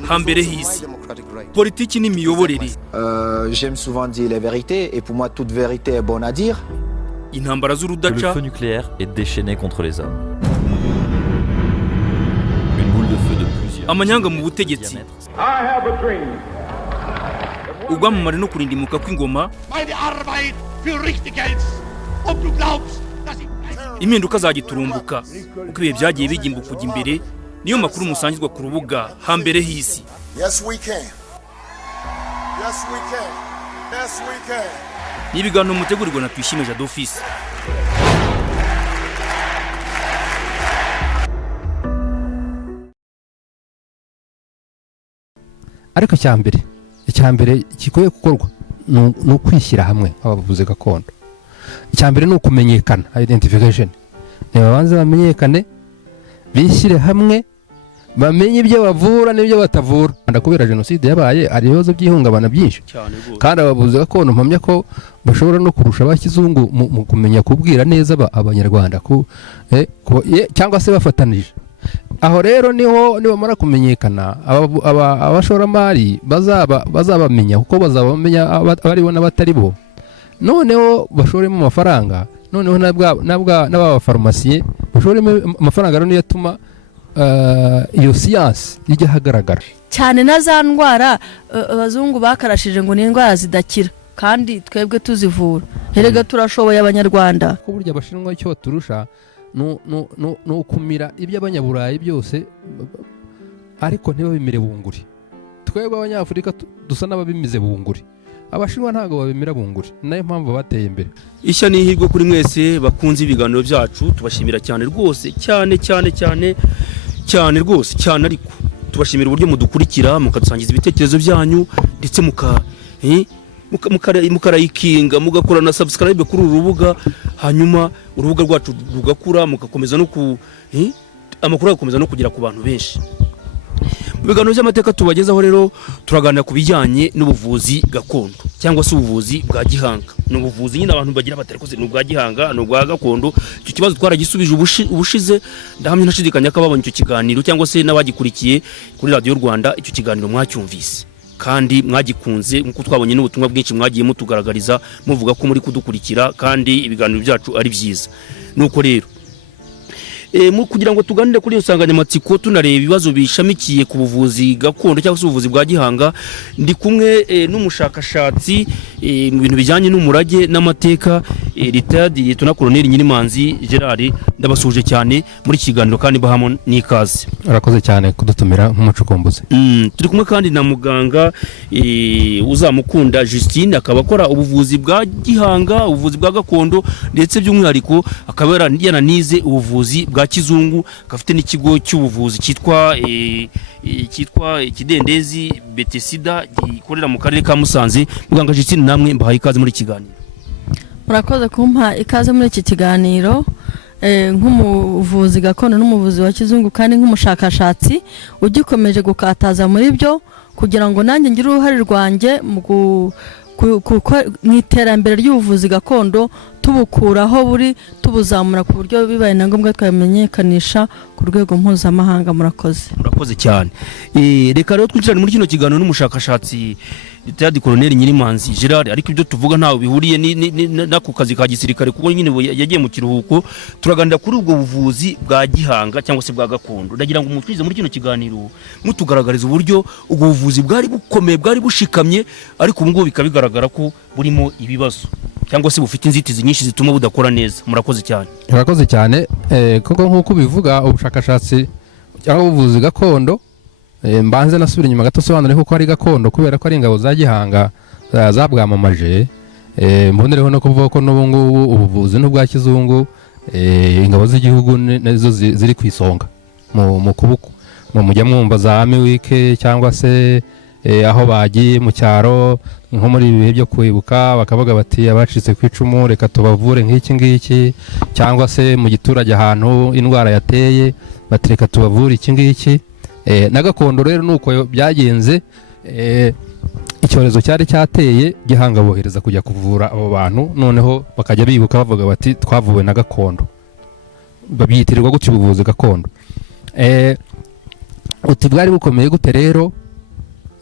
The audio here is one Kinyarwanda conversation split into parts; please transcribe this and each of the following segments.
hambere hisi politiki n'imiyoborere. J'aime souvent dire les vérités et pour moi toute vérité est bonne à dire. Intambara z'urudaca. Le feu nucléaire est déchaîné contre les hommes. Une boule de feu de plusieurs. Amanyanga mu butegetsi. Ugwamamare no kurindimuka kw'ingoma. Impinduka zagiturumbuka uko ibihe byagiye bigimbuka kujya imbere niyo makuru musangizwa ku rubuga hambere hisi. Yes we can. Yes we can. Yes we can. N'ibiganiro mutegurirwa na Tuyishime d'office. Ariko icyambere kikoye gukorwa no kwishyira hamwe abavuzi gakondo. Icyambere no kumenyekana, identification. Nibabanze bamenyekane bishyire hamwe bamenye ibyo bavura n'ibyo batavura. Ndakubera genocide yabaye ari ibibazo by'ihungabana byinshi. Kandi abavuzi gakondo mpamya ko bashobora no kurusha abakizungu mu kumenya kubwira neza abanyarwanda cyangwa se bafatanije. Aho rero niho nibamara kumenyekana abashoramari bazabamenya kuko bazabamenya abari bo n'abatari bo. Noneho bashoremo amafaranga, noneho n'aba farumasiye bashoremo amafaranga rero yatuma iyo siyansi ijya hagaragara cyane na za ndwara abazungu bakarashije ngo ni indwara zidakira kandi twebwe tuzivura. Herega turashoboye abanyarwanda. Ko burya abashinwa icyo turusha no kumira ibyo abanyaburayi byose ariko ntibabimire bunguri. Twebwe abanyafurika dusa n'ababimize bunguri. Abashinwa ntago babimira bunguri, nayo mpamvu bateye imbere. Ishya n'ihirwe kuri mwese bakunze ibiganiro byacu, tubashimira cyane rwose, cyane rwose, cyane ariko tubashimira uburyo mudukurikira mukadusangiza ibitekerezo byanyu ndetse mukarayikinga mugakora na subscribe kuri uru rubuga, hanyuma urubuga rwacu rugakura mugakomeza no amakuru agakomeza no kugera ku bantu benshi. Mu biganiro by'amateka tubagezaho rero turaganira ku bijyanye n'ubuvuzi gakondo cyangwa se ubuvuzi bwa gihanga. N'ubuvuzi nyine abantu bagira batarikoze n'ubwa gihanga n'ubwa gakondo. Icyo kibazo twaragisubije ubushize, ndahamye ntashidikanya ko ababonye icyo kiganiro cyangwa se n'abagikurikiye kuri Radio Rwanda icyo kiganiro mwacyumvise kandi mwagikunze nkuko twabonye n'ubutumwa bwinshi mwagiye mutugaragariza muvuga ko muri kudukurikira kandi ibiganiro byacu ari byiza. Nuko rero kugira ngo tuganire kuri iyo nsanganyamatsiko tunareba ibibazo bishamikiye ku buvuzi gakondo cyangwa se ubuvuzi bwa gihanga, ndi kumwe n'umushakashatsi mu bintu bijyanye n'umurage n'amateka retired Col Nyirimanzi Gerard. Ndabasuje cyane muri kiganiro kandi bahamo n'ikaze. Urakoze cyane kudutumira nk'umucukumbuzi. Turi kumwe kandi na muganga UZAMUKUNDA Justine, akaba akora ubuvuzi bwa gihanga, ubuvuzi bwa gakondo ndetse by'umwihariko akaba yaranize ubuvuzi bwa kizungu, gafite n'ikigo cy'ubuvuzi cyitwa Kidendezi Betesida gikorera mu karere ka Musanze. Muganga Justine, namwe mbahaye ikaze muri kiganiro. Murakoze kumpa ikaze muri iki kiganiro nk'umuvuzi gakondo n'umuvuzi wa kizungu kandi nk'umushakashatsi ugikomeje gukataza muri byo kugira ngo nanjye ngire uruhare rwanjye mu iterambere ry'ubuvuzi gakondo, tubukuraho buri tubuzamura ku buryo bibaye na ngombwa twamenyekanisha ku rwego mpuzamahanga. Murakoze cyane. Reka rero twinjirane muri kino kiganiro n'umushakashatsi Col Nyirimanzi Gerard, ariko ibyo tuvuga ntawe bihuriye n'ako kazi ka gisirikare kuko nyine yagiye mu kiruhuko. Turaganira kuri ubwo buvuzi bwa gihanga cyangwa se bwa gakondo. Ndagira ngo mutwize muri kino kiganiro mutugaragariza uburyo ubwo buvuzi bwari bukomeye, bwari bushikamye, ariko ubu ngubu bikabigaragara ko burimo ibibazo cyangwa se bufite inzitizi nyinshi zituma budakora neza. Murakoze cyane. Murakoze cyane. Koko nk'uko bivuga ubushakashatsi cyangwa ubuvuzi gakondo, mbanze nasubira inyuma gato sobanure ko ari gakondo kubera ko ari ingabo za gihanga zabwamamaje. Mbonereho no kuvuga ko n'ubu ngubu ubuvuzi n'ubwa kizungu ingabo z'igihugu nazo ziri ku isonga mu kubuko. Mujya mwumva za Wike cyangwa se aho bagiye mu cyaro nko muri ibihe byo kwibuka bakavuga bati abacitse ku icumu reka tubavure nk'iki ngiki, cyangwa se mu giturage ahantu indwara yateye batereka tubavure iki ngiki. Na gakondo rero nuko byagenze. Icyorezo cyari cyateye gihanga bohereza kujya kuvura abo bantu, noneho bakajya bibuka bavuga bati twavuwe na gakondo, babyitirirwa gutyo ubuvuzi gakondo. Uti bwari bukomeye gute rero?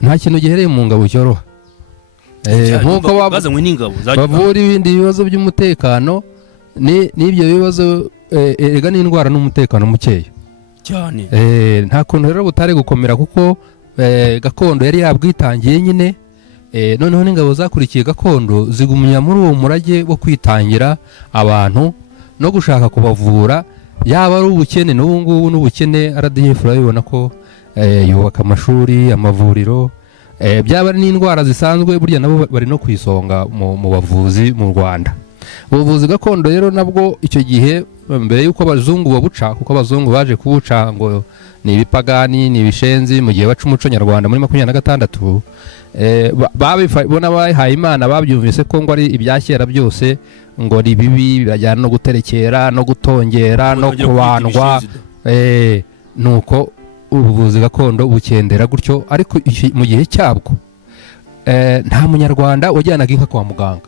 nta kintu gihereye mu ngabo cyoroha nkuko bazanywe n'ingabo bavura ibindi bibazo by'umutekano n'ibyo bibazo erega n'indwara n'umutekano mukeya cyane nta kuntu rero butare gukomera kuko gakondo yari yabwitangiye nyine noneho n'ingabo zakurikiye gakondo zigumya muri uwo murage wo kwitangira abantu no gushaka kubavura yaba ari ubukene n'ubu ngubu n'ubukene RDF urabibona ko yubaka amashuri amavuriro byaba ari n'indwara zisanzwe burya nabo bari no kwisonga mu bavuzi mu Rwanda. Ubuvuzi gakondo rero nabwo icyo gihe mbere yuko abazungu babuca kuko abazungu baje kubuca ngo ni ibipagani ni ibishenzi mu gihe baca umuco nyarwanda muri 26 babibona bahaye Imana babyumvise ko ngo ari ibyakera byose ngo ari bibi birajyana no guterekera no gutongera no kubandwa nuko ubuvuzi gakondo bukendera gutyo ariko mu gihe cyabwo nta munyarwanda wajyanaga inka kwa muganga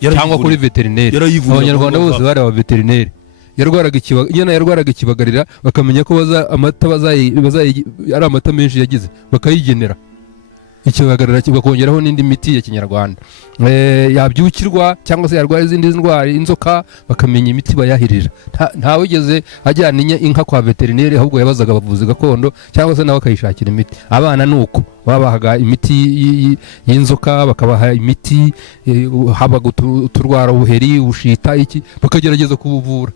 cyangwa kuri veterineri abanyarwanda bose bari aba veterineri yarwaraga ikibagarira bakamenya ko amata ari amata menshi yagize bakayigenera ikibagarira bakongeraho n'indi miti ya kinyarwanda yabyukirwa cyangwa se yarwara izindi ndwara inzoka bakamenya imiti bayahirira nta wigeze ajyana inka kwa veterineri ahubwo yabazaga abavuzi gakondo cyangwa se nawe akayishakira imiti abana nuko babahaga imiti y'inzoka bakabaha imiti habaga uturwara ubuheri ubushita iki bakagerageza kubuvura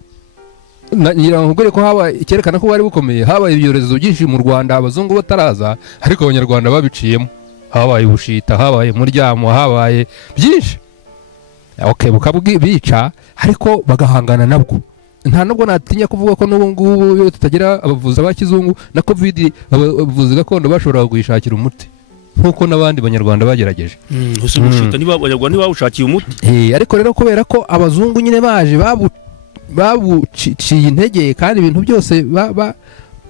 nyirango ko haba ikerekana ko bari bukomeye habaye ibyorezo byinshi mu Rwanda abazungu bataraza ariko abanyarwanda babiciyemo habaye ubushita habaye muryamo habaye byinshi bukabica ariko bagahangana nabwo nta nubwo natinya kuvuga ko n'ubu ngubu tutagira abavuzi ba kizungu na covid abavuzi gakondo bashobora kuyishakira umuti nkuko n'abandi banyarwanda bagerageje ubushita niba abanyarwanda ntibawushakiye umuti ariko rero kubera ko abazungu nyine baje babuciye intege kandi ibintu byose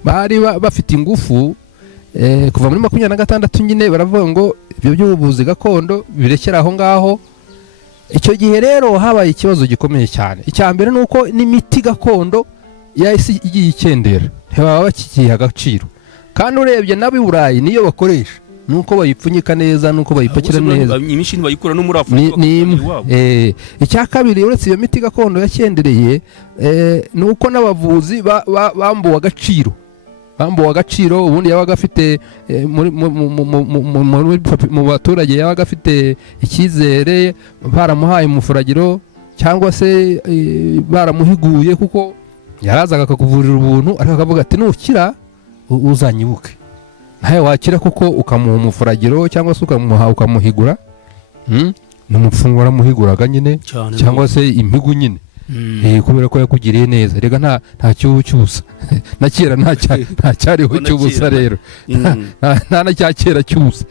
bari bafite ingufu kuva muri 26 nyine baravuga ngo ibyo by'ubuvuzi gakondo birekera aho ngaho icyo gihe rero habaye ikibazo gikomeye cyane icyambere nuko n'imiti gakondo yahise igiye ikendera ntibaba bakigiye agaciro kandi urebye n'abi Burayi niyo bakoresha nuko bayipfunyika neza nuko bayipakira neza imishini bayikura no muri Afurika icya kabiri uretse iyo miti gakondo yakendereye nuko n'abavuzi bambuwe agaciro ubundi yabaga afite mu baturage yabaga afite icyizere baramuhaye umufuragiro cyangwa se baramuhiguye kuko yarazaga akakuvurira ubuntu ariko akavuga ati nukira uzanyibuke nawe wakira kuko ukamuha umufuragiro cyangwa se ukamuhigura n'umufungura muhiguraga nyine cyangwa se impigu nyine kubera ko yakugiriye neza rega nta cyubu cyubusa na kera nta cyariho cyubusa rero nta na cyakera cyubusa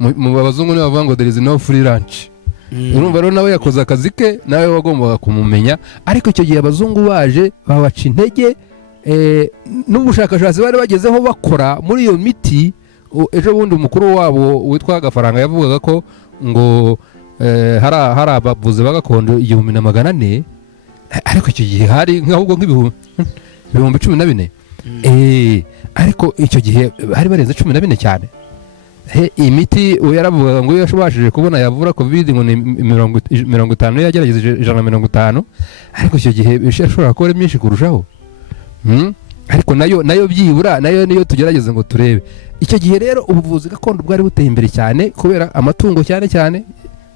mu bazungu nibo bavuga ngo there is no free lunch urumva rero nawe yakoze akazi ke nawe wagombaga kumumenya ariko icyo gihe abazungu baje babaca intege n'ubushakashatsi bari bagezeho bakora muri iyo miti ejo bundi umukuru wabo witwa Gafaranga yavugaga ko ngo hari abavuzi bagakondo 1400 ariko icyo gihe hari nk'ahubwo nk'ibihumbi 14 ariko icyo gihe bari barenze 14 cyane imiti yaravuga ngo yashobashije kubona yavura covid ngo ni 50 yagerageje 150 ariko icyo gihe bishobora kuba ari myinshi kurushaho ariko nayo byibura nayo niyo tugerageza ngo turebe icyo gihe rero ubuvuzi gakondo bwari buteye imbere cyane kubera amatungo cyane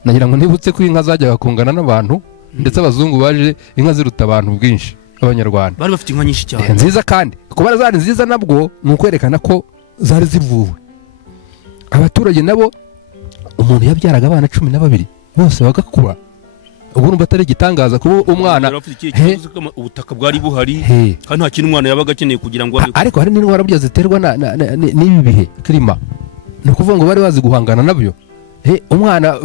nagira ngo nibutse ko inka zajyaga kungana n'abantu ndetse abazungu baje inka ziruta abantu bwinshi abanyarwanda bari bafite inka nyinshi cyane nziza kandi kuba zari nziza nabwo ni ukwerekana ko zari zivuwe abaturage nabo umuntu yabyaraga abana 12 bose bagakura ubu numva atari igitangaza kuba umwana ubutaka bwari buhari kandi nta kintu umwana yabaga akeneye kugira ngo ariko hari n'indwara burya ziterwa n'ibi bihe klima ni ukuvuga ngo bari bazi guhangana nabyo umwana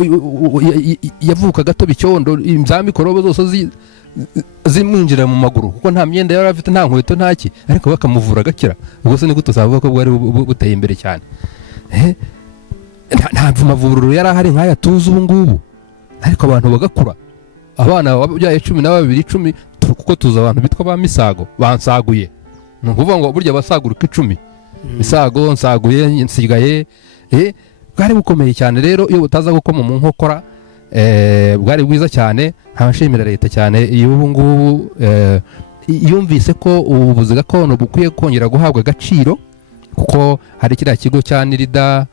yavuka gato bicyondo za mikorobe zose zimwinjira mu maguru kuko nta myenda yari afite nta nkweto ntaki ariko bakamuvura gakira ubwo se ni gute uzavuga ko bwari buteye imbere cyane nta mavuriro yari ahari nk'aya tuzi ubu ngubu ariko abantu bagakura abana babyaye 12 10 kuko tuza abantu bitwa ba misago bansaguye ni ukuvuga ngo burya basaguruka 10 misago nsaguye nsigaye bwari bukomeye cyane. Rero iyo butaza gukoma mu nkokora bwari bwiza cyane. Nkabashimira leta cyane iyo ubu ngubu yumvise ko ubuvuzi gakondo bukwiye kongera guhabwa agaciro, kuko hari kiriya kigo cya Nirida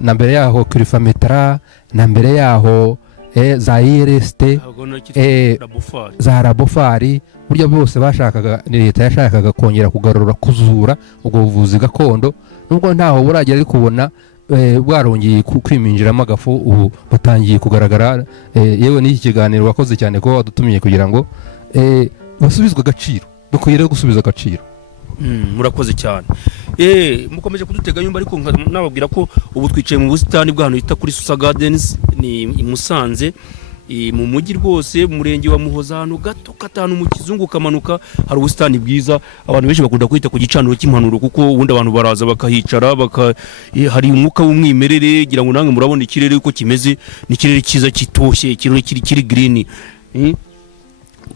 na mbere yaho Kirifametara na mbere yaho za IRST za Rabofari, buryo bwose bashakaga, leta yashakaga kongera kugarura kuzura ubwo buvuzi gakondo, nubwo ntaho buragera ari kubona bwarongeye kwiminjiramo agafu. ubu batangiye kugaragara. Yewe n'iki kiganiro wakoze cyane ko wadutumiye kugira ngo basubizwe agaciro, bakwiriye gusubiza agaciro. Murakoze cyane. Mukomeje kudutega yumba, ariko nababwira ko ubu twicaye mu busitani bw'ahantu hita kuri Susa Gardens, ni i Musanze, mu mujyi rwose, murenge wa Muhoza, hano gato katanu mu Kizungu kamanuka. Hari ubusitani bwiza, abantu benshi bakunda kwita ku gicaniro cy'impanuro, kuko ubundi abantu baraza bakahicara, hari umwuka w'umwimerere. Gira ngo nange murabona ikirere uko kimeze, ni ikirere cyiza kitoshye, ikirere kiri green.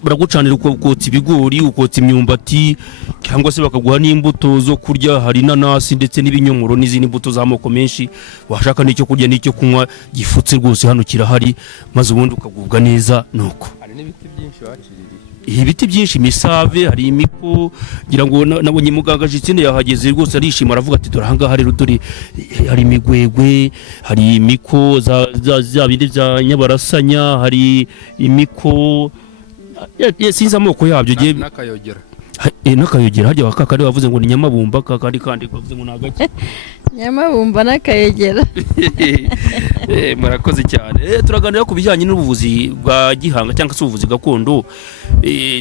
Baragucanira ukotsa ibigori, ukotsa imyumbati, cyangwa se bakaguha n'imbuto zo kurya. Hari inanasi ndetse n'ibinyomoro n'izindi mbuto z'amoko menshi. Washaka n'icyo kurya n'icyo kunywa gifutse rwose, hano kirahari, maze ubundi ukagubwa neza. Nuko hari n'ibiti byinshi baciririye, ibiti byinshi, imisave, hari imiko. Ngira ngo nabonye muganga Jitsine yahageze rwose arishima, aravuga ati dore ahangaha rero dore hari imigwegwe, hari imiko za bindi bya Nyabarasanya, hari imiko sinzi amoko yabyo n'akayogera. N'akayogera harya kakari wavuze ngo ni Nyamabumba, kakandi wavuze ngo nagake Nyamabumba n'akayogera. Murakoze cyane. Turaganira ku bijyanye n'ubuvuzi bwa gihanga cyangwa se ubuvuzi gakondo,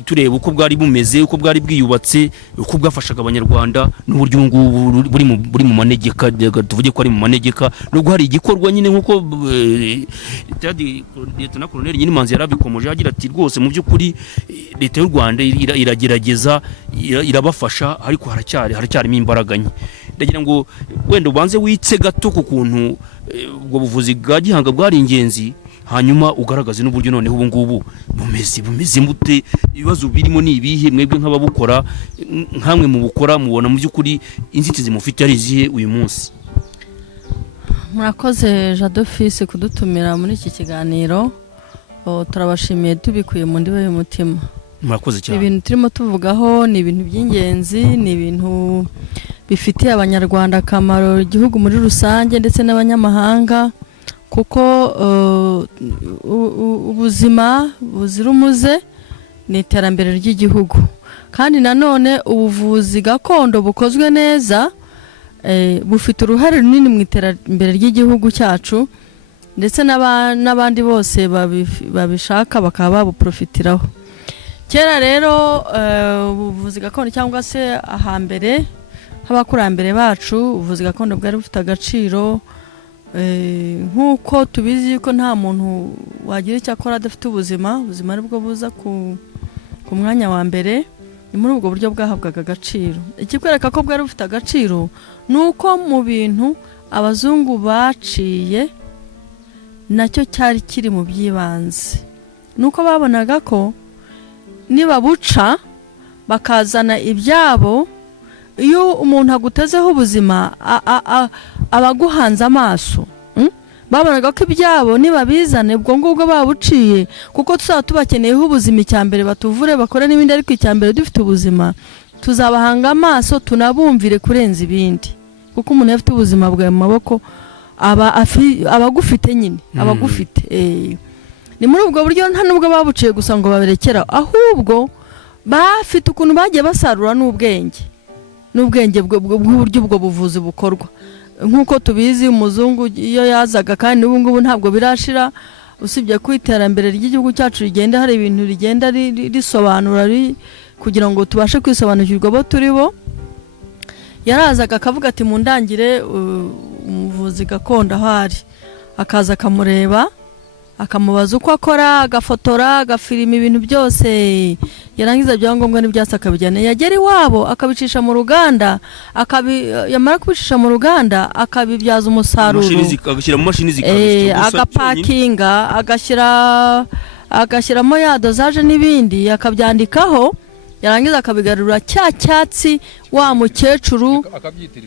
tureba uko bwari bumeze, uko bwari bwiyubatse, uko bwafashaga Abanyarwanda, n'uburyo ngubu buri mu manegeka. Tuvuge ko ari mu manegeka, nubwo hari igikorwa nyine nk'uko Leta na Col Nyirimanzi yarabikomoje, agira ati rwose mu by'ukuri Leta y'u Rwanda iragerageza, irabafasha, ariko haracyarimo imbaraga nke. Ndagira ngo wenda ubanze witse gato ku kuntu ubwo buvuzi bwa gihanga bwari ingenzi, hanyuma ugaragaze n'uburyo noneho ubu ngubu bumeze mute, ibibazo birimo ni ibihe, mwebwe nk'ababukora, nkamwe mu bukora mubona mu by'ukuri inzitizi mufite ari izihe uyu munsi? Murakoze Jadofisi kudutumira muri iki kiganiro. Turabashimiye tubikuye mu ndiba y'umutima. Murakoze cyane. Ibintu turimo tuvugaho ni ibintu by'ingenzi, ni ibintu bifitiye Abanyarwanda akamaro, igihugu muri rusange ndetse n'abanyamahanga, kuko ubuzima buzira umuze ni iterambere ry'igihugu. Kandi nanone ubuvuzi gakondo bukozwe neza bufite uruhare runini mu iterambere ry'igihugu cyacu, ndetse n'abandi bose babishaka bakaba babuprofitiraho. Kera rero ubuvuzi gakondo cyangwa se ahambere nk'abakurambere bacu, ubuvuzi gakondo bwari bufite agaciro, nk'uko tubizi ko nta muntu wagira icyo akora adafite ubuzima aribwo buza ku mwanya wa mbere. Ni muri ubwo buryo bwahabwaga agaciro. Ikikwereka ko bwari bufite agaciro ni uko mu bintu abazungu baciye nacyo cyari kiri mu by'ibanze, nuko babonaga ko niba buca bakazana ibyabo, iyo umuntu agutezeho ubuzima abaguhanze amaso. Babonaga ko ibyabo niba bizane ubwo ngubwo babuciye, kuko tuzaba tubakeneyeho ubuzima. Icyambere batuvure bakora n'ibindi, ariko icyambere dufite ubuzima tuzabahanga amaso, tunabumvire kurenza ibindi, kuko umuntu afite ubuzima bwawe mu maboko abagufite nyine abagufite. Ni muri ubwo buryo nta nubwo babuciye gusa ngo baberekera, ahubwo bafite ukuntu bagiye basarura n'ubwenge bw'uburyo ubwo buvuzi bukorwa. Nk'uko tubizi umuzungu iyo yazaga, kandi n'ubu ngubu ntabwo birashira, usibye ko iterambere ry'igihugu cyacu rigenda, hari ibintu rigenda risobanura kugira ngo tubashe kwisobanukirwa abo turi bo. Yarazaga akavuga ati mu ndangire umuvuzi gakondo ahari, akaza akamureba, akamubaza uko akora, agafotora, agafilima ibintu byose, yarangiza byangombwa n'ibyatsi akabijyana, yagera iwabo akabicisha mu ruganda, yamara kubicisha mu ruganda akabibyaza umusaruro, agashyira mu mashini zikabisha, agapakinga, agashyiramo ya dozaje n'ibindi, akabyandikaho, yarangiza akabigarura cya cyatsi wa mukecuru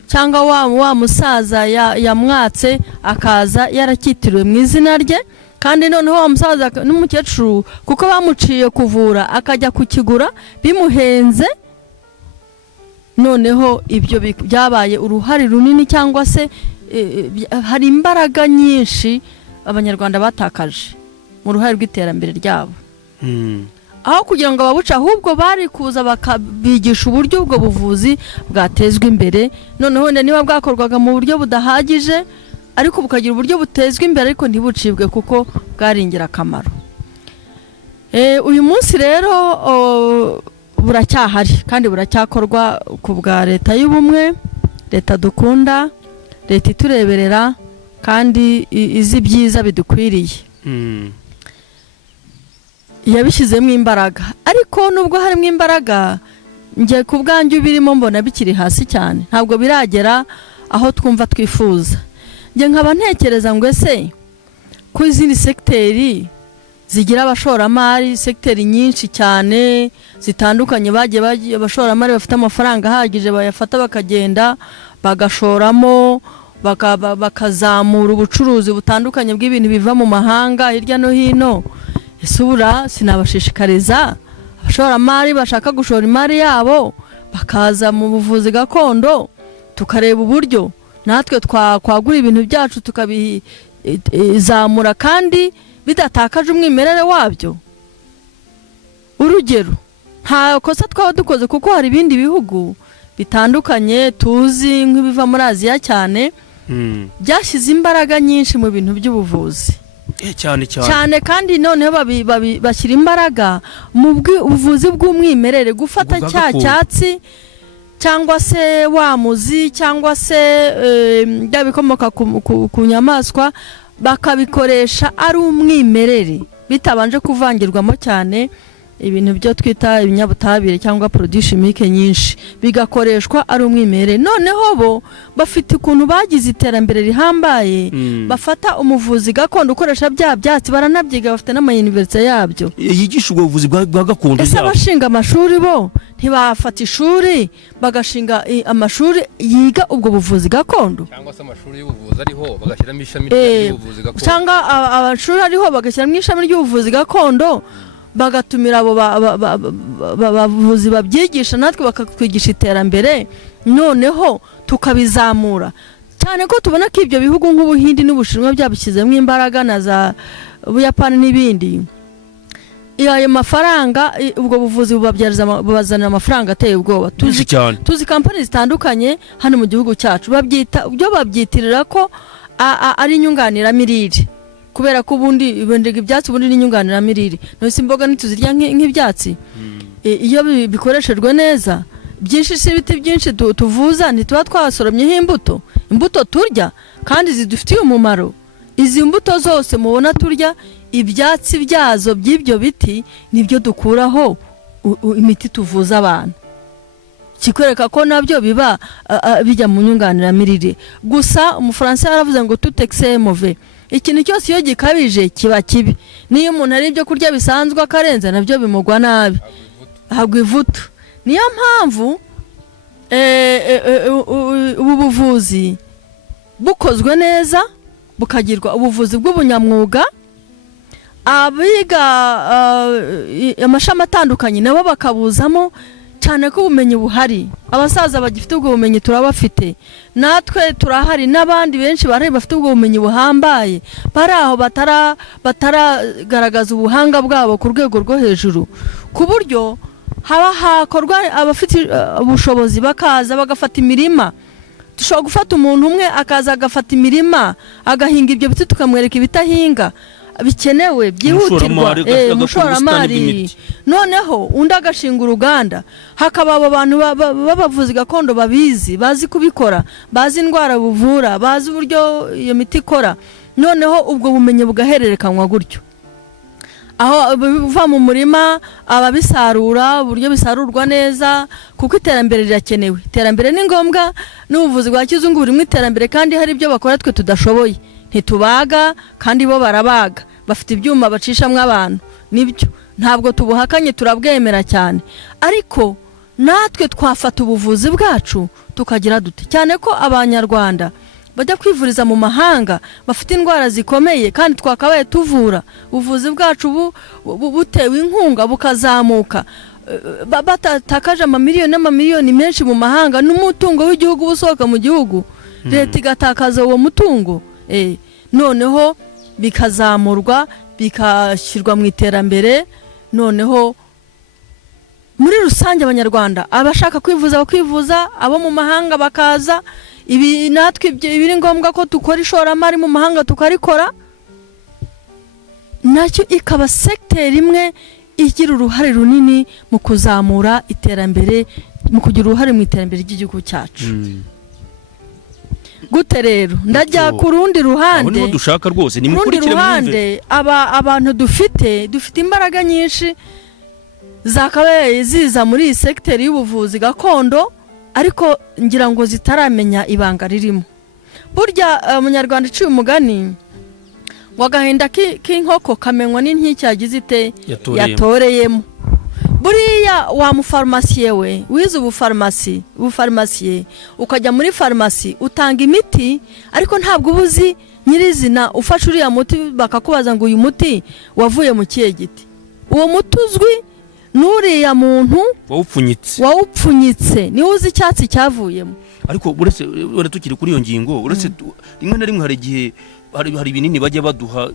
cyangwa wa musaza yamwatse akaza yaracyitiriwe mu izina rye, kandi noneho wa musaza n'umukecuru kuko bamuciye kuvura akajya kukigura bimuhenze, noneho ibyo byabaye uruhare runini cyangwa se hari imbaraga nyinshi abanyarwanda batakaje mu ruhare rw'iterambere ryabo. Aho kugira ngo babuce ahubwo bari kuza bakabigisha uburyo ubwo buvuzi bwatezwa imbere, noneho niba bwakorwaga mu buryo budahagije ariko bukagira uburyo butezwa imbere ariko ntibucibwe kuko bwari ingirakamaro. Uyu munsi rero buracyahari kandi buracyakorwa ku bwa leta y'ubumwe, leta dukunda, leta itureberera kandi izi byiza bidukwiriye. Yabishyizemo imbaraga, ariko nubwo harimo imbaraga ngiye ku bwanjye birimo mbona bikiri hasi cyane, ntabwo biragera aho twumva twifuza. Ngiye nkaba ntekereza ngo ese ku izindi sekiteri zigira abashoramari, sekiteri nyinshi cyane zitandukanye bagiye abashoramari bafite amafaranga ahagije bayafata bakagenda bagashoramo bakazamura ubucuruzi butandukanye bw'ibintu biva mu mahanga hirya no hino. Isura sinabashishikariza abashoramari bashaka gushora imari yabo bakaza mu buvuzi gakondo, tukareba uburyo natwe twagura ibintu byacu tukabizamura kandi bidatakaje umwimerere wabyo. Urugero, nta kosa twaba dukoze kuko hari ibindi bihugu bitandukanye tuzi nk'ibiva muri Aziya cyane byashyize imbaraga nyinshi mu bintu by'ubuvuzi cyane kandi noneho bashyira imbaraga mu buvuzi bw'umwimerere, gufata cya cyatsi cyangwa se wa muzi cyangwa se byabikomoka ku nyamaswa bakabikoresha ari umwimerere bitabanje kuvangirwamo cyane ibintu byo twita ibinyabutabire cyangwa produit chimique nyinshi, bigakoreshwa ari umwimerere. Noneho bo bafite ukuntu bagize iterambere rihambaye, bafata umuvuzi gakondo ukoresha bya byatsi, baranabyiga, bafite n'amayuniversite yabyo yigisha ubwo buvuzi bwa gakondo. Ese abashinga amashuri bo ntibafata ishuri bagashinga amashuri yiga ubwo buvuzi gakondo, cyangwa se amashuri y'ubuvuzi ariho bagashyiramo ishami ry'ubuvuzi gakondo, cyangwa amashuri ariho bagashyiramo ishami ry'ubuvuzi gakondo, bagatumira abo bavuzi babyigisha, natwe bakatwigisha iterambere, noneho tukabizamura cyane ko tubona ko ibyo bihugu nk'Ubuhindi n'Ubushinwa byabishyizemo imbaraga na za Buyapani n'ibindi. Ayo mafaranga ubwo buvuzi bubazanira amafaranga ateye ubwoba. Tuzi kampani zitandukanye hano mu gihugu cyacu babyitirira ko ari inyunganiramirire, kubera ko ubundi ibendega ibyatsi ubundi n'inyunganiramirire. Nose imboga ntituzirya nk'ibyatsi iyo bikoreshejwe neza. Byinshi si ibiti byinshi tuvuza ntituba twasoromyeho imbuto turya kandi zidufitiye umumaro. Izi mbuto zose mubona turya, ibyatsi byazo by'ibyo biti nibyo dukuraho imiti tuvuza abantu, kikwereka ko nabyo biba bijya mu nyunganiramirire. Gusa umufaransa yaravuze ngo tout excès est mauvais, ikintu cyose iyo gikabije kiba kibi. Niyo umuntu ari ibyo kurya bisanzwe akarenza nabyo bimugwa nabi, hagwa ivutu. Niyo mpamvu ubu buvuzi bukozwe neza bukagirwa ubuvuzi bw'ubunyamwuga, abiga amashami atandukanye nabo bakabuzamo cyane ko ubumenyi buhari. Abasaza bagifite ubwo bumenyi turabafite, natwe turahari, n'abandi benshi bari bafite ubwo bumenyi buhambaye bari aho bataragaragaza ubuhanga bwabo ku rwego rwo hejuru, ku buryo hakorwa abafite ubushobozi bakaza bagafata imirima. Dushobora gufata umuntu umwe akaza agafata imirima agahinga ibyo biti tukamwereka ibitahinga bikenewe byihutirwa, umushoramari. Noneho undi agashinga uruganda, hakaba abo bantu b'abavuzi gakondo bazi kubikora, bazi indwara buvura, bazi uburyo iyo miti ikora. Noneho ubwo bumenyi bugahererekanywa gutyo, aho biva mu murima ababisarura, uburyo bisarurwa neza, kuko iterambere rirakenewe. Iterambere ni ngombwa, n'ubuvuzi bwa kizungu burimo iterambere, kandi hari ibyo bakora twe tudashoboye. Ntitubaga kandi bo barabaga, bafite ibyuma bacishamwe abantu, nibyo ntabwo tubuhakanye turabwemera cyane, ariko natwe twafata ubuvuzi bwacu tukagira dute, cyane ko abanyarwanda bajya kwivuriza mu mahanga bafite indwara zikomeye kandi twakabaye tuvura ubuvuzi bwacu butewe inkunga bukazamuka, batatakaje amamiliyoni menshi mu mahanga n'umutungo w'igihugu busohoka mu gihugu, leta igatakaza uwo mutungo, noneho bikazamurwa bikashyirwa mu iterambere, noneho muri rusange abanyarwanda abashaka kwivuza bakivuza, abo mu mahanga bakaza, ibi natwe biri ngombwa ko dukora ishoramari mu mahanga tukarikora, nacyo ikaba secteur imwe igira uruhare runini mu kuzamura iterambere, mu kugira uruhare mu iterambere ry'igihugu cyacu. Gute rero ndajya ku rundi ruhande, niho dushaka rwose ni mukurikire mwumve abantu dufite imbaraga nyinshi zakabaye ziza muri iyi secteur y'ubuvuzi gakondo, ariko ngira ngo zitaramenya ibanga ririmo. Burya umunyarwanda iciye umugani wagahinda k'inkoko kamenywa n'inkiki yagize ite yatoreyemo. Buriya wa mufarmasiye we wize ubufarmasiye ukajya muri farmasi utanga imiti, ariko ntabwo ubuzi nyirizina ufashe uriya muti bakakubaza ngo uyu muti wavuye mu kihe giti. Uwo muti uzwi nuriya muntu wawupfunyitse niwe uzi icyatsi cyavuyemo. Ariko uretse tukiri kuri iyo ngingo, uretse rimwe na rimwe hari igihe hari ibinini bajya baduha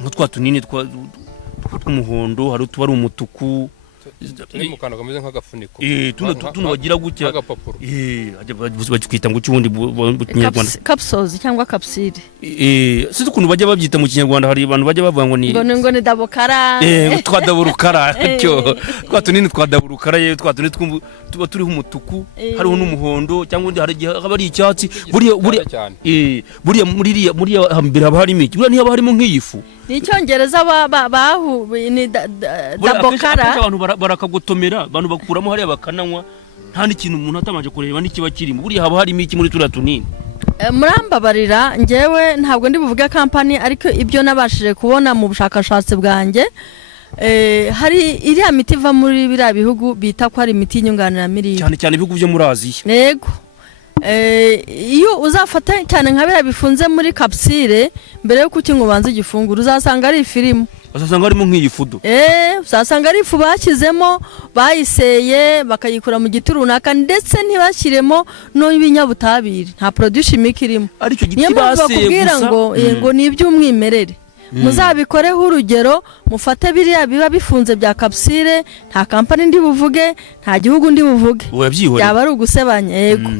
nko twa tunini tw'umuhondo, hari utubari umutuku turi mu kantu kameze nk'agafuniko, tuno bagira gutya bakwita ngo cyubundi mu Kinyarwanda capsules cyangwa capsule, sizo kuntu bajya babyita mu Kinyarwanda. Hari abantu bajya bavuga ngo ni dabokara, twa daburukara, cyo twa tunini twa daburukara, twa tunini tuba turiho umutuku, hariho n'umuhondo, cyangwa undi hari haba ari icyatsi. Buriya muri hambere haba harimo iki? Buriya ntihaba harimo nk'iyifu, ni Icyongereza ni dabokara. Abantu barakagotomera, abantu bakuramo hariya bakananywa, nta n'ikintu umuntu atamanje kureba n'ikiba kirimo. Buriya haba harimo iki muri turiya tunini? Murambabarira njyewe ntabwo ndi buvuge kampani, ariko ibyo nabashije kubona mu bushakashatsi bwanjye, hari iriya miti iva muri biriya bihugu bita ko ari imiti y'inyunganiramirire, cyane cyane ibihugu byo muri Aziya. Yego, iyo uzafata cyane nka biriya bifunze muri capsule, mbere yo kukinga ubanza igifunguro uzasanga ari ifirimu, uzasanga harimo nk'iyifudo, uzasanga ari ifu bashyizemo, bayiseye bakayikura mu giti runaka, ndetse ntibashyiremo n'ibinyabutabire, nta produit chimique irimo. Niyo mpamvu bakubwira ngo ni iby'umwimerere. Muzabikoreho urugero, mufate biriya biba bifunze bya capsule, nta kampani ndi buvuge, nta gihugu ndi buvuge, yaba ari ugusebanya. Yego,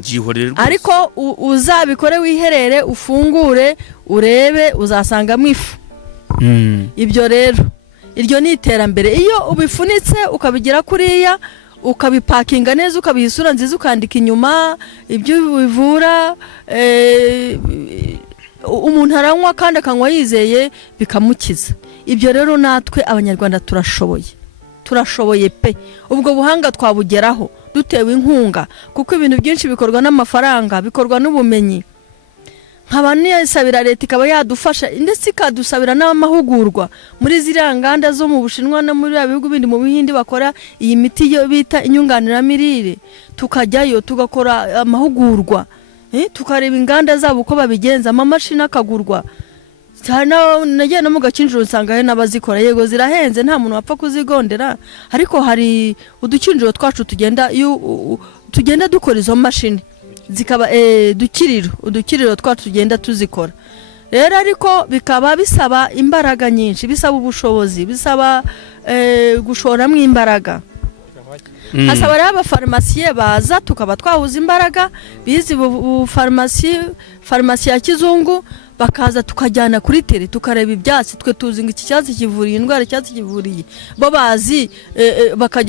ariko uzabikore wiherere, ufungure urebe, uzasangamo ifu. Ibyo rero iryo ni iterambere. Iyo ubifunitse ukabigira kuriya, ukabipakinga neza, ukabiha isura nziza, ukandika inyuma ibyo bivura, umuntu aranywa kandi akanywa yizeye bikamukiza. Ibyo rero natwe abanyarwanda turashoboye pe. Ubwo buhanga twabugeraho dutewe inkunga, kuko ibintu byinshi bikorwa n'amafaranga, bikorwa n'ubumenyi. Nk'abaniyasabira leta ikaba yadufasha, ndetse ikadusabira n'amahugurwa muri ziriya nganda zo mu Bushinwa no muri bihugu bindi mu Bihindi bakora iyi miti yo bita inyunganiramirire, tukajyayo tugakora amahugurwa, tukareba inganda zabo uko babigenza, amamashini akagurwa. Nagiye no mu Gakinjiro nsanga he n'abazikora, yego zirahenze, nta muntu wapfa kuzigondera, ariko hari udukinjiro twacu tugenda dukora izo mashini, zikaba udukiriro twacu tugenda tuzikora. Rero ariko bikaba bisaba imbaraga nyinshi, bisaba ubushobozi, bisaba gushoramo imbaraga. Hasaba rero abafarmasiye baza, tukaba twahuza imbaraga, bizi farmasi ya kizungu, bakaza tukajyana kuri tere tukareba ibyatsi. Twe tuzi ngo iki cyatsi kivuriye indwara, icyatsi kivuriye, bo bazi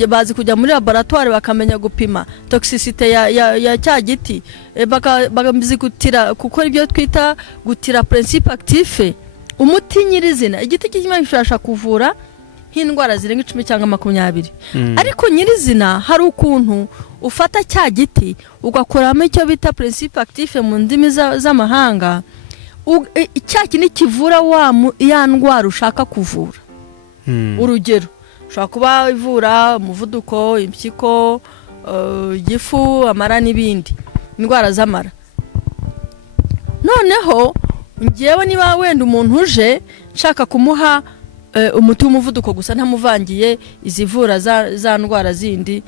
bazi kujya muri laboratoire bakamenya gupima toxicité ya cya giti, bakabizi gutira, kuko ibyo twita gutira principe actif, umuti nyirizina. Igiti kimwe gishobora kuvura nk'indwara zirenga 10 cyangwa 20, ariko nyirizina hari ukuntu ufata cya giti ugakoramo icyo bita principe actif mu ndimi z'amahanga, cya kintu kivura ya ndwara ushaka kuvura. Urugero ushobora kuba ivura umuvuduko, impyiko, igifu, amara n'ibindi, indwara z'amara. Noneho ngewe niba wenda umuntu uje nshaka kumuha umuti w'umuvuduko gusa ntamuvangiye izivura za ndwara zindi,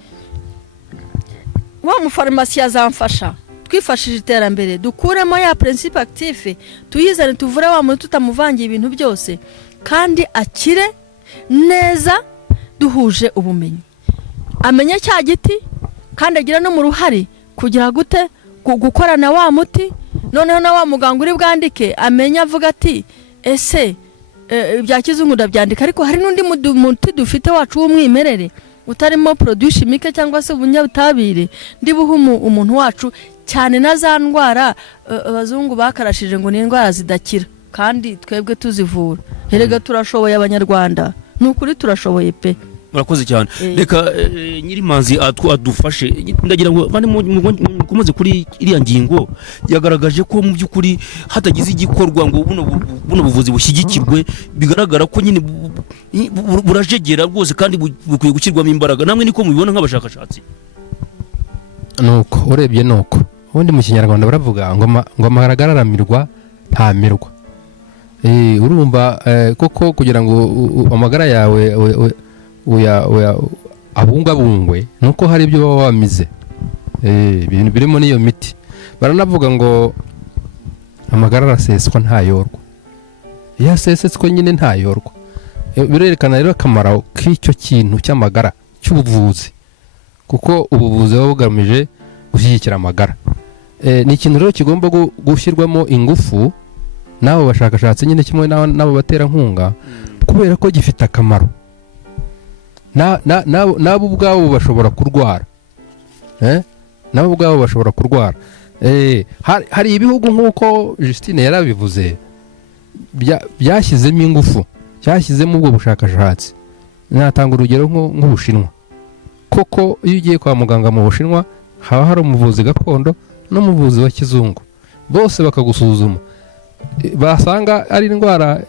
wa mufarumasi azamfasha twifashije iterambere dukuremo ya principe active tuyizane tuvure wa muntu tutamuvangiye ibintu byose kandi akire neza duhuje ubumenyi, amenye cya giti kandi agira no mu ruhari kugira gute gukorana wa muti. Noneho na wa muganga uri bwandike amenya avuga ati ese ibya kizungu ndabyandika, ariko hari n'undi muti dufite wacu w'umwimerere utarimo produit chimique cyangwa se ubunyabutabire ndibuha umuntu wacu cyane na za ndwara abazungu bakarashije ngo ni indwara zidakira kandi twebwe tuzivura. Herega turashoboye abanyarwanda, nukuri turashoboye pe. Murakoze cyane. Reka Nyirimanzi adufashe, ndagira ngo bane mukomaze kuri iriya ngingo yagaragaje ko mu by'ukuri hatagize igikorwa ngo buno buvuzi bushyigikirwe, bigaragara ko nyine burajegera rwose kandi bukwiye gushyirwamo imbaraga. Namwe niko mubibona nk'abashakashatsi? Nuko urebye nuko ubundi mu Kinyarwanda baravuga ngo amagaragaramirwa ntamirwa. Urumva koko kugira ngo amagara yawe abungabungwe nuko hari ibyo baba wamize, ibintu birimo n'iyo miti. Baranavuga ngo amagara araseswa ntayorwa, iyo asesetswe nyine ntayorwa. Birerekana rero akamaro k'icyo kintu cy'amagara cy'ubuvuzi, kuko ubuvuzi buba bugamije gushyigikira amagara. Ni ikintu rero kigomba gushyirwamo ingufu n'abo bashakashatsi nyine kimwe n'abo baterankunga, kubera ko gifite akamaro. Nabo ubwabo bashobora kurwara, nabo ubwabo bashobora kurwara. Hari ibihugu nk'uko Justine yarabivuze byashyizemo ingufu, byashyizemo ubwo bushakashatsi. Natanga urugero nk'Ubushinwa. Koko iyo ugiye kwa muganga mu Bushinwa haba hari umuvuzi gakondo n'umuvuzi wa kizungu, bose bakagusuzuma basanga ari indwara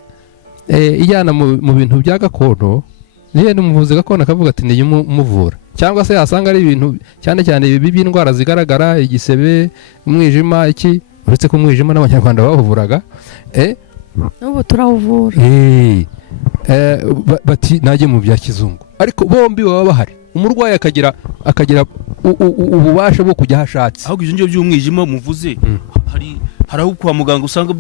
ijyana mu bintu bya gakondo, niyo n'umuvuzi gakondo akavuga ati niyo umuvura. Cyangwa se yasanga ari ibintu cyane cyane ibi by'indwara zigaragara, igisebe, umwijima, iki, uretse ko umwijima n'abanyarwanda bawuvuraga, n'ubu turawuvura. Bati najye mu bya kizungu, ariko bombi baba bahari, umurwayi akagira ububasha bwo kujya hashatse. Ahubwo ibyo by'umwijima muvuze hari aho kwa muganga usanga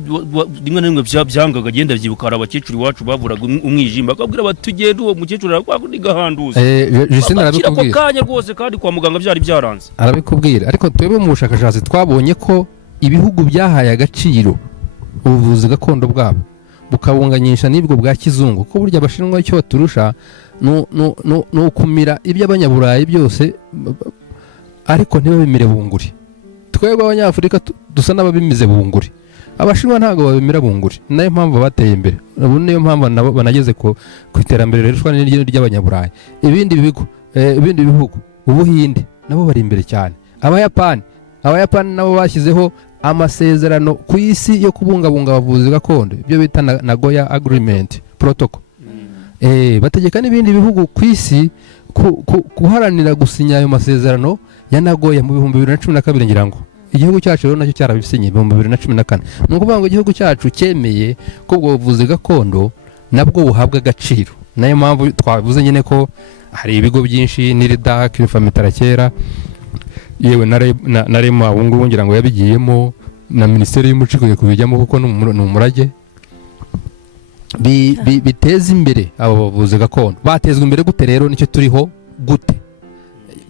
rimwe na rimwe byangaga, agenda byibuka hari abakecuru iwacu bavuraga umwijima akabwira bati tugende uwo mukecuru arakwakundi gahanduza. Justine arabikubwira ko kanya rwose kandi kwa muganga byari byaranze. Arabikubwira, ariko twebwe mu bushakashatsi twabonye ko ibihugu byahaye agaciro ubuvuzi gakondo bwabo bukabunganyisha n'ibwo bwa kizungu, ko burya Abashinwa icyo baturusha no kumira iby'abanyaburayi byose, ariko ntibabimire bunguri. Twebwe abanyafurika dusa n'ababimize bunguri, Abashinwa ntabwo babimira bunguri. Nayo mpamvu bateye imbere, niyo mpamvu nabo banageze ku iterambere rishwa ry'abanyaburayi. Ibindi bihugu Ubuhinde nabo bari imbere cyane. Abayapani nabo bashyizeho amasezerano ku isi yo kubungabunga abavuzi gakondo, ibyo bita Nagoya Agreement Protocol. Bategeka n'ibindi bihugu ku isi kuharanira gusinya ayo masezerano ya Nagoya mu 2012 ngira ngo. Igihugu cyacu rero nacyo cyarabisinye mu 2014. Ni ukuvuga ngo igihugu cyacu cyemeye ko ubwo buvuzi gakondo nabwo buhabwa agaciro. Nayo mpamvu twavuze nyine ko hari ibigo byinshi n'irida kirifamitara kera, yewe na REMA ubungubu ngira ngo yabigiyemo, na Minisiteri y'Umuco ikwiye kubijyamo kuko ni umurage. Biteza imbere abo bavuzi gakondo. Batezwe imbere gute rero nicyo turiho gute?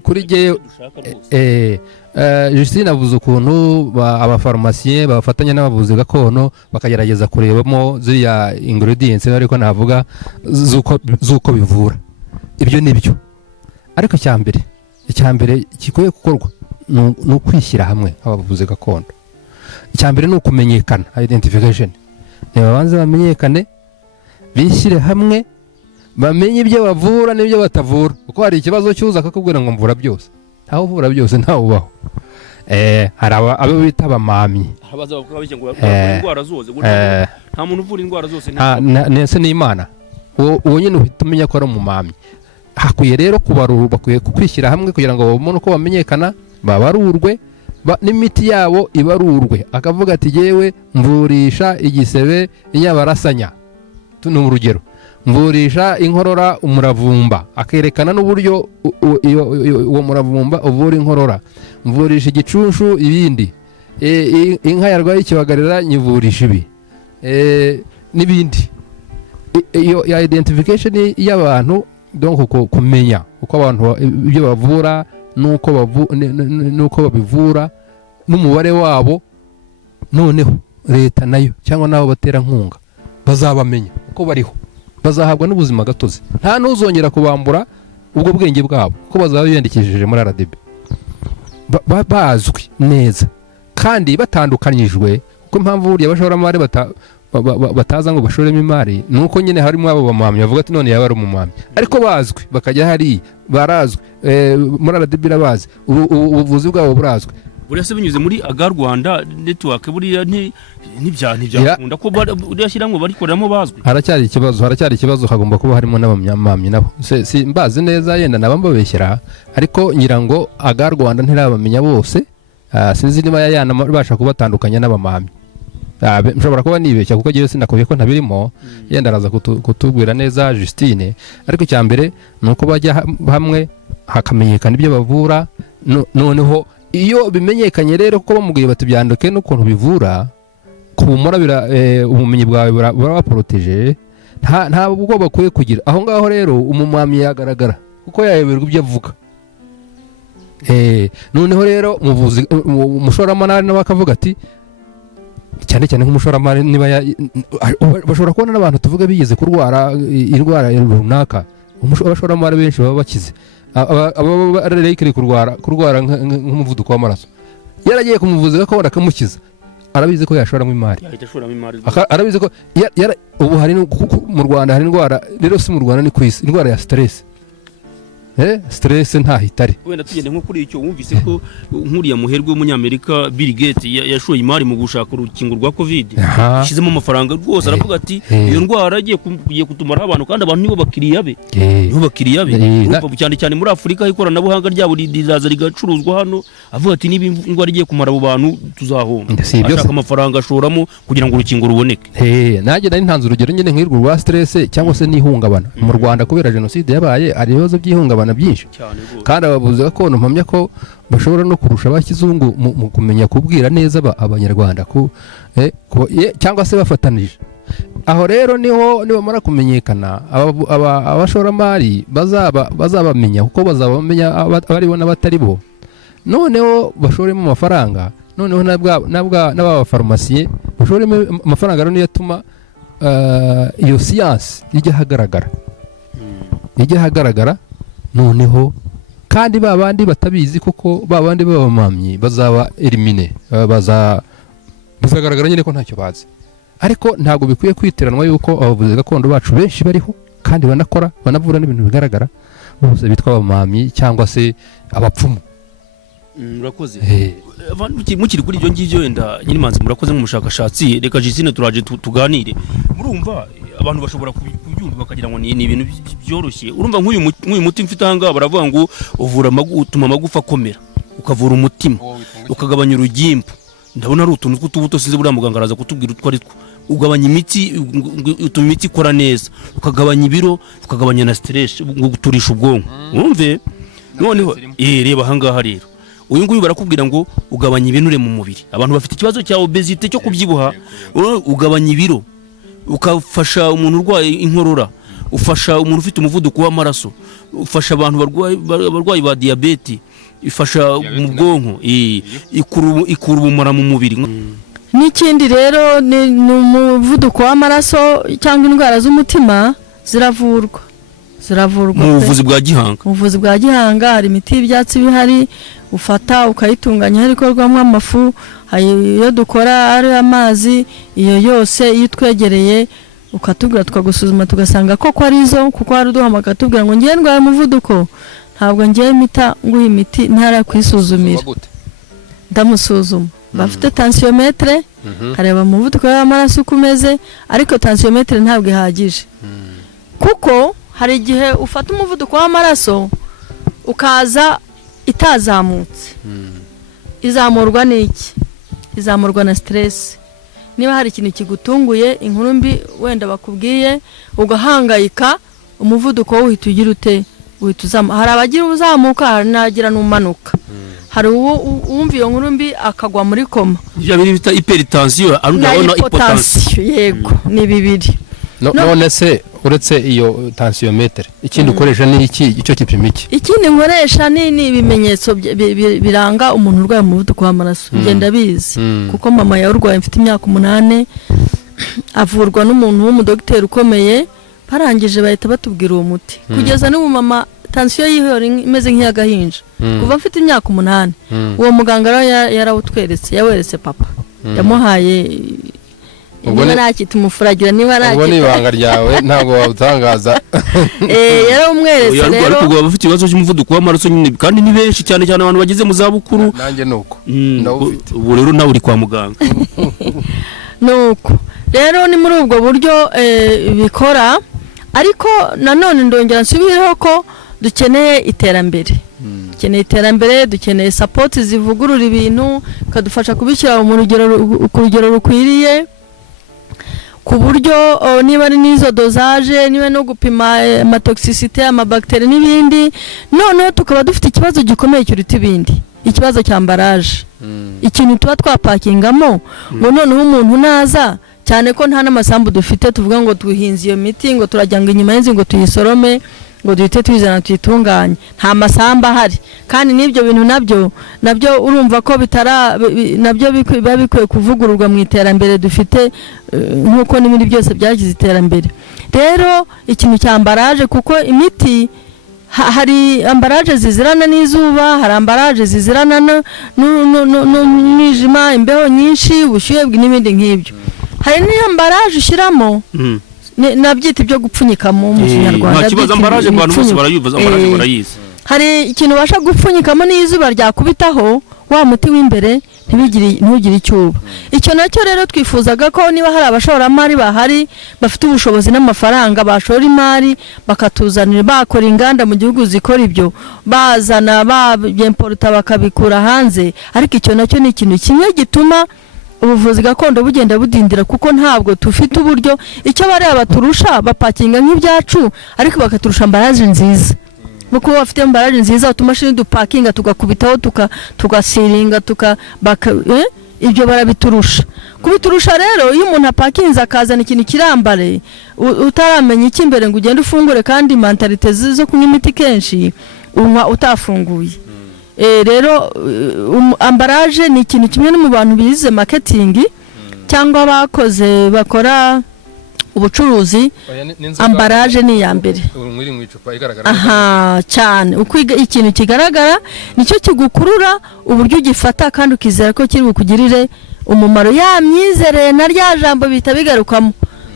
Kuri gihe Justine avuze ukuntu abafarumasiye bafatanya n'abavuzi gakondo bakagerageza kurebamo ziriya ingredients ariko navuga zuko bivura. Ibyo nibyo, ariko icyambere kikwiye gukorwa ni ukwishyira hamwe abavuzi gakondo. Icyambere ni ukumenyekana, identification. Babanze bamenyekane, bishyire hamwe, bamenye ibyo bavura n'ibyo batavura, kuko hari ikibazo cyuza akakubwira ngo mvura byose. Ntaho uvura byose ntaho ubaho. Hari abo bita abamamyi, abaza bavuga bike ngo indwara zose, nta muntu uvura indwara zose. Nese ni Imana, uwo nyine uhita umenya ko ari umumamyi. hakwiye rero kubarura, bakwiye kwishyira hamwe kugira ngo babone uko bamenyekana, babarurwe n'imiti yabo ibarurwe. Akavuga ati yewe mvurisha igisebe inyabarasanya, ni urugero, mvurisha inkorora umuravumba, akerekana n'uburyo uwo muravumba uvura inkorora, mvurisha igicunshu ibindi, inka yarwaye ikibagarira nyivurisha ibi, n'ibindi. Iyo identification y'abantu, donc kumenya uko abantu ibyo bavura nuko babivura n'umubare wabo, noneho leta nayo cyangwa nabo batera nkunga bazabamenya uko bariho, bazahabwa n'ubuzima gatozi, nta n'uzongera kubambura ubwo bwenge bwabo kuko bazaba biyandikishije muri RDB, bazwi neza kandi batandukanyijwe. Kuko impamvu burya abashoramari bataza ngo bashoremo imari nuko nyine harimo abo bamamyi bavuga ati none yaba ari umumamyi, ariko bazwi bakajya hari barazwi, muri RDB irabazi, ubuvuzi bwabo burazwi. Buriya se binyuze muri Aga Rwanda network, buriya ntibyakunda ko buriya shyira ngo barikoreramo bazwi. Haracyari ikibazo, hagomba kuba harimo n'abamyamamyi nabo, si mbazi neza, yenda nabambabeshyira, ariko nyirango Aga Rwanda ntirabamenya bose. Sinzi niba yanabasha kubatandukanya n'abamamyi. Nshobora kuba nibeshya kuko giye sinakubiye ko ntabirimo, yenda araza kutubwira neza Justine, ariko cyambere nuko bajya hamwe hakamenyekana ibyo bavura. Noneho iyo bimenyekanye rero ko bamubwiye batubyanduke n'ukuntu bivura, kumura ubumenyi bwawe burabaproteje, nta bwo bakwiye kugira. Aho ngaho rero umumamyi yagaragara kuko yayoberwa ibyo avuga. Noneho rero umushoramari nawe akavuga ati, cyane nk'umushoramari niba bashobora kubona n'abantu tuvuga bigeze kurwara indwara runaka, abashoramari benshi baba bakize, abarekere kurwara nk'umuvuduko w'amaraso, yaragiye kumuvuza gakondo akamukiza, arabizi ko yashoramo imari, arabizi ko ubu hari mu Rwanda hari indwara rero, si mu Rwanda ni ku isi, indwara ya stress. Stress ntahitare. Wenda tugende nko kuri icyo, wumvise ko nkuriya muherwe w'umunyamerika Bill Gates yashoye imari mu gushaka urukingo rwa COVID, yashizemo amafaranga rwose, aravuga ati iyo ndwara agiye kutumara abantu, kandi abantu nibo bakiriya be, cyane muri Afurika ikoranabuhanga ryabo rizaza rigacuruzwa hano, avuga ati niba indwara igiye kumara abo bantu tuzahomba, ashaka amafaranga ashoramo kugira ngo urukingo ruboneke. Nanjye nari ntanze urugero nyine nk'irwo rwa stress cyangwa se n'ihungabana. Mu Rwanda kubera jenoside yabaye, ari ibibazo by'ihungabana byinshi, kandi abavuzi gakondo mpamya ko bashobora no kurusha abakizungu mu kumenya kubwira neza abanyarwanda cyangwa se bafatanije. Aho rero niho nibamara kumenyekana abashoramari bazabamenya, kuko bazabamenya abaribo n'abatari bo, noneho bashoremo amafaranga, noneho n'abafarumasiye bashoremo amafaranga, rero niyo atuma iyo siyansi ijya hagaragara. Noneho kandi babandi batabizi, kuko babandi b'abamamyi bazaba elimine, bazagaragara nyine ko ntacyo bazi. Ariko ntabwo bikwiye kwitiranwa yuko abavuzi gakondo bacu benshi bariho kandi banakora, banavura n'ibintu bigaragara, bose bitwa abamamyi cyangwa se abapfumu. Murakoze. Mukiri kuri ibyo ngibyo, wenda Nyirimanzi murakoze nk'umushakashatsi, reka Justine turaje tuganire. Murumva abantu bashobora kubyumva bakagira ngo ni ibintu byoroshye. Urumva nk'uyu muti mfite aha baravuga ngo uvura utuma amagufa akomera, ukavura umutima, ukagabanya urugimbu. Ndabona ari utuntu tw'utubuto, sinzi buriya muganga araza kutubwira utwo ari two. Ugabanya imitsi, utuma imitsi ikora neza, ukagabanya ibiro, ukagabanya na stress, guturisha ubwonko. Urumve noneho reba aha ngaha rero, uyu nguyu barakubwira ngo ugabanya ibinure mu mubiri. Abantu bafite ikibazo cya obesity cyo kubyibuha, ugabanya ibiro, ukafasha umuntu urwaye inkorora, ufasha umuntu ufite umuvuduko w'amaraso, ufasha abantu barwayi ba diabete, ifasha mu bwonko, ikura ubumara mu mubiri. N'ikindi rero ni umuvuduko w'amaraso cyangwa indwara z'umutima ziravurwa mu buvuzi bwa gihanga. Mu buvuzi bwa gihanga hari imiti y'ibyatsi bihari, ufata ukayitunganya, hari ikorwamo amafu, iyo dukora ari amazi, iyo yose iyo twegereye ukatubwira tukagusuzuma tugasanga koko ari zo, kuko hari uduhamagara tubwira ngo ngiye ndwaye umuvuduko, ntabwo ngiye mita nguha imiti ntara kwisuzumira, ndamusuzuma. Bafite tensiometre, hareba umuvuduko w'amaraso uko umeze, ariko tensiometre ntabwo ihagije, kuko hari igihe ufata umuvuduko w'amaraso ukaza itazamutse. Izamurwa n'iki? Izamurwa na stress. Niba hari ikintu kigutunguye, inkuru mbi wenda bakubwiye ugahangayika, umuvuduko uhita ugira ute? Uhita uzamuka. Hari abagira uzamuka, hari n'agira n'umanuka. Hari uwumva iyo nkuru mbi akagwa muri koma. Ya biri bita hypertension, arundabona hypotension. Yego, ni bibiri. None se uretse iyo tensiometer ikindi ukoresha ni iki? Icyo kipima iki? Ikindi nkoresha ni ibimenyetso biranga umuntu urwaye umuvuduko w'amaraso. Ngenda bizi kuko mama yarwaye mfite imyaka 8 avurwa n'umuntu w'umudokiteri ukomeye, barangije bahita batubwira uwo muti. Kugeza n'ubu mama tension yihora imeze nk'iyagahinja. Kuva mfite imyaka 8 uwo muganga yarawutweretse, yaweretse papa. Yamuhaye ubwo nakita umufuragira niba nakita. Ubwo ni ibanga ryawe ntago wawutangaza. Yarawumweretse rero. Ariko baba bafite ikibazo cy'umuvuduko w'amaraso nyine kandi ni benshi cyane abantu bageze mu za bukuru. Nanjye nuko. Ubu rero nawe uri kwa muganga. Nuko rero ni muri ubwo buryo bikora, ariko nanone ndongera nsubireho ko dukeneye iterambere. Dukeneye iterambere, dukeneye support zivugurura ibintu, kadufasha kubishyira mu rugero rukwiriye, ku buryo niba ari n'izo dosage, niba no gupima amatoxicité, amabacterie n'ibindi. Noneho tukaba dufite ikibazo gikomeye cy'uruti ibindi, ikibazo cy'ambaraje. Ikintu tuba twapakingamo ngo noneho umuntu naza, cyane ko nta n'amasambu dufite tuvuga ngo tuhinze iyo miti ngo turajyanga inyuma y'inzu ngo tuyisorome ngo duhite twizana tuyitunganye. Nta masamba ahari, kandi n'ibyo bintu nabyo urumva ko nabyo biba bikwiye kuvugururwa mu iterambere dufite, nk'uko n'ibindi byose byagize iterambere. Rero ikintu cy'ambaraje, kuko imiti hari ambaraje zizirana n'izuba, hari ambaraje zizirana n'umwijima, imbeho nyinshi, ubushyuhe n'ibindi nk'ibyo. Hari n'ambaraje ushyiramo nabyita ibyo gupfunyika mu Kinyarwanda. Nta kibazo, ambaraje abantu bose barayubaza, ambaraje barayizi. Hari ikintu ubasha gupfunyikamo n'izuba ryakubitaho wa muti w'imbere ntugire icyuba. Icyo nacyo rero twifuzaga ko niba hari abashoramari bahari bafite ubushobozi n'amafaranga bashora imari bakatuzanira, bakora inganda mu gihugu zikora ibyo, bazana byemporta bakabikura hanze. Ariko icyo nacyo ni ikintu kimwe gituma ubuvuzi gakondo bugenda budindira, kuko ntabwo tufite uburyo. Icyo bareba turusha bapakinga nk'ibyacu, ariko bakaturusha ambaraje nziza. Nuko bafite ambaraje nziza, utumashini dupakinga tugakubitaho tugasiringa ibyo barabiturusha. Kubiturusha rero iyo umuntu apakinze akazana ikintu kirambare utaramenya iki imbere ngo ugende ufungure, kandi mentalite zo kunywa imiti kenshi unywa utafunguye. Rero ambaraje ni ikintu kimwe no mu bantu bize marketing cyangwa bakora ubucuruzi. Ambaraje ni ya mbere. Aha cyane, ukwiga ikintu kigaragara nicyo kigukurura uburyo ugifata, kandi ukizera ko kiri bukugirire umumaro. Ya myizerere na rya jambo bihita bigarukamo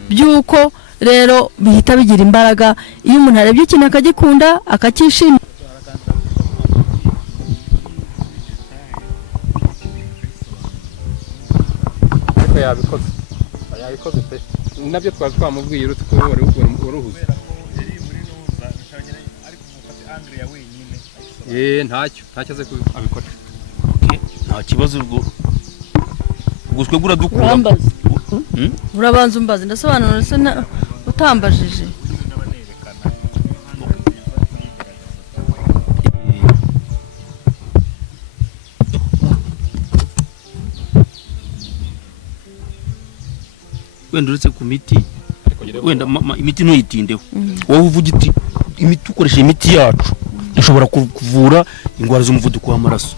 byuko rero bihita bigira imbaraga iyo umuntu arebye ikintu akagikunda akacyishimira. yabikoze pe, nabyo twari twamubwiye uretse ko wari uruhuze. Ntacyo aze abikora. Nta kibazo ubwo guswe gura dukura. Urabanza umbaze ndasobanura se utambajije. Wenda uretse ku miti, wenda imiti ntuyitindeho. Wowe uvuga iti imiti ukoresha imiti yacu ishobora kuvura ingwara z'umuvuduko w'amaraso,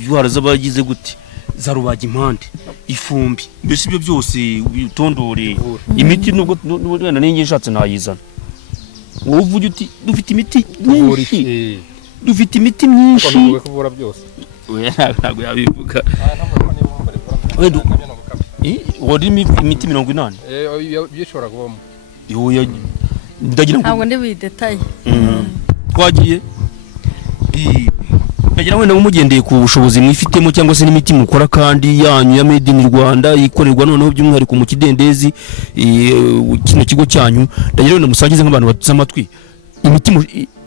indwara z'abagize gute, za rubaga impande, ifumbi, mbese ibyo byose bitondore. Imiti nubwo wenda ninjye nshatse nayizana. Wowe uvuga uti dufite imiti myinshi, dufite imiti myinshi kuvura byose. Ntabwo yabivuga. Wenda wari imiti 80 byishobora kubamo. Ndagira ngo ntabwo ndi bidetaye. Twagiye ndagira wenda mugendeye ku bushobozi mwifitemo cyangwa se n'imiti mukora kandi yanyu ya made in Rwanda ikorerwa noneho by'umwihariko mu kidendezi kino kigo cyanyu, ndagira wenda musagize nk'abantu batutse amatwi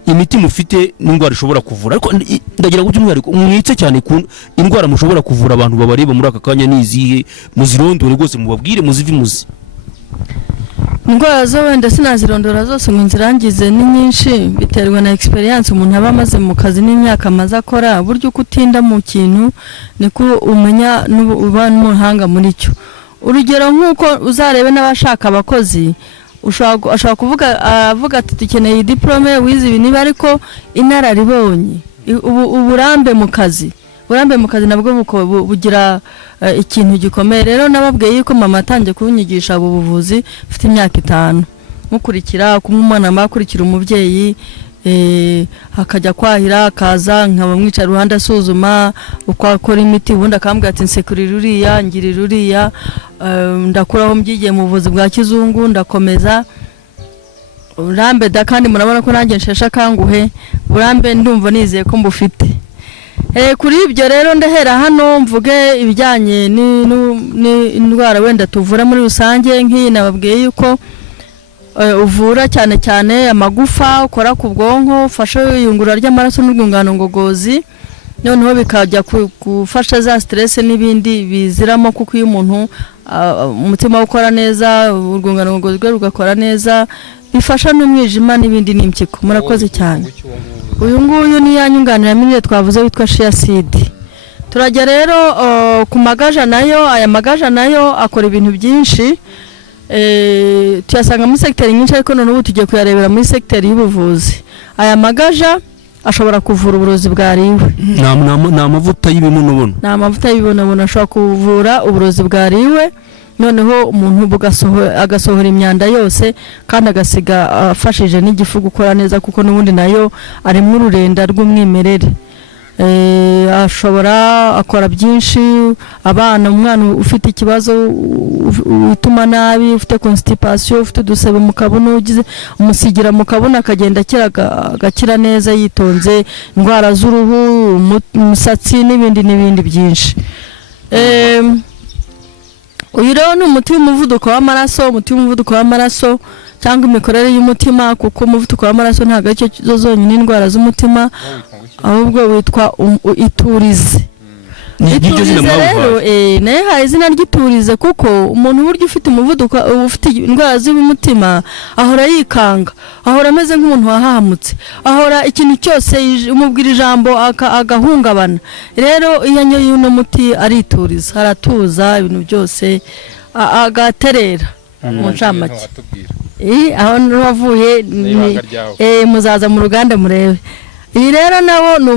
imiti mufite n'indwara ishobora kuvura, ariko ndagira ngo by'umwihariko mwitse cyane ku indwara mushobora kuvura abantu babareba muri aka kanya nizihe, muzirondore rwose mubabwire muzivi muzi. Indwara zo wenda sinazirondora zose ngo nzirangize, ni nyinshi biterwa na experience umuntu aba amaze mu kazi n'imyaka amaze akora. Buryo uko utinda mu kintu niko umenya uba n'umuhanga muri cyo. Urugero nk'uko uzarebe n'abashaka abakozi, ushaka kuvuga avuga ati dukeneye diplome wize ibi niba, ariko inararibonye uburambe mu kazi nabwo bugira ikintu gikomeye. Rero nababwiye yuko mama atangiye kunyigisha ubuvuzi mfite imyaka 5, mukurikira kumwana makurikira umubyeyi hakajya kwahira akaza nkaba mwica ruhanda asuzuma uko akora imiti, ubundi akambwira ati nsekurira uriya ngirira uriya, ndakuraho mbyigiye mu buvuzi bwa kizungu ndakomeza urambe da, kandi murabona ko nanjye nshesha kanguhe urambe ndumva nizeye ko mbufite. Kuri ibyo rero ndahera hano mvuge ibijyanye n'indwara wenda tuvura muri rusange. Nk'iyi nababwiye yuko uvura cyane cyane amagufa, ukora ku bwonko, ufasha iyungurura ry'amaraso n'urwungano ngogozi, noneho bikajya gufasha za stress n'ibindi biziramo, kuko iyo umuntu umutima ukora neza urwungano ngogozi rugakora neza, bifasha n'umwijima n'ibindi n'impyiko. Murakoze cyane. Uyu nguyu ni yanyunganira mire twavuze witwa shea seed. Turajya rero ku magaja nayo, aya magaja nayo akora ibintu byinshi, tuyasanga muri secteur nyinshi, ariko none ubu tugiye kuyarebera muri secteur y'ubuvuzi. Aya magaja ashobora kuvura uburozi bwariwe. Na mavuta y'ibimunobono. Na mavuta y'ibimunobono ashobora kuvura uburozi bwariwe, noneho umuntu agasohora imyanda yose kandi agasiga afashije n'igifu gukora neza, kuko n'ubundi nayo ari mu rurenda rw'umwimerere. Ashobora akora byinshi. Abana, umwana ufite ikibazo utuma nabi, ufite constipation, ufite udusebe mu kabuno, ugize umusigira mu kabuno akagenda agakira neza yitonze, indwara z'uruhu, umusatsi n'ibindi byinshi. Uyu rero ni umuti w'umuvuduko w'amaraso, cyangwa imikorere y'umutima, kuko umuvuduko w'amaraso ntabwo ari cyo zonyine indwara z'umutima, ahubwo witwa iturize. Iturize rero nayo haye izina ry'iturize, kuko umuntu buryo ufite umuvuduko, ufite indwara z'umutima ahora yikanga, ahora ameze nk'umuntu wahahamutse, ahora ikintu cyose umubwira ijambo agahungabana. Rero iyo anyoye uno muti arituriza, haratuza ibintu byose agaterera mu ncamake. Aho navuye muzaza mu ruganda murebe. Iyi rero nawo ni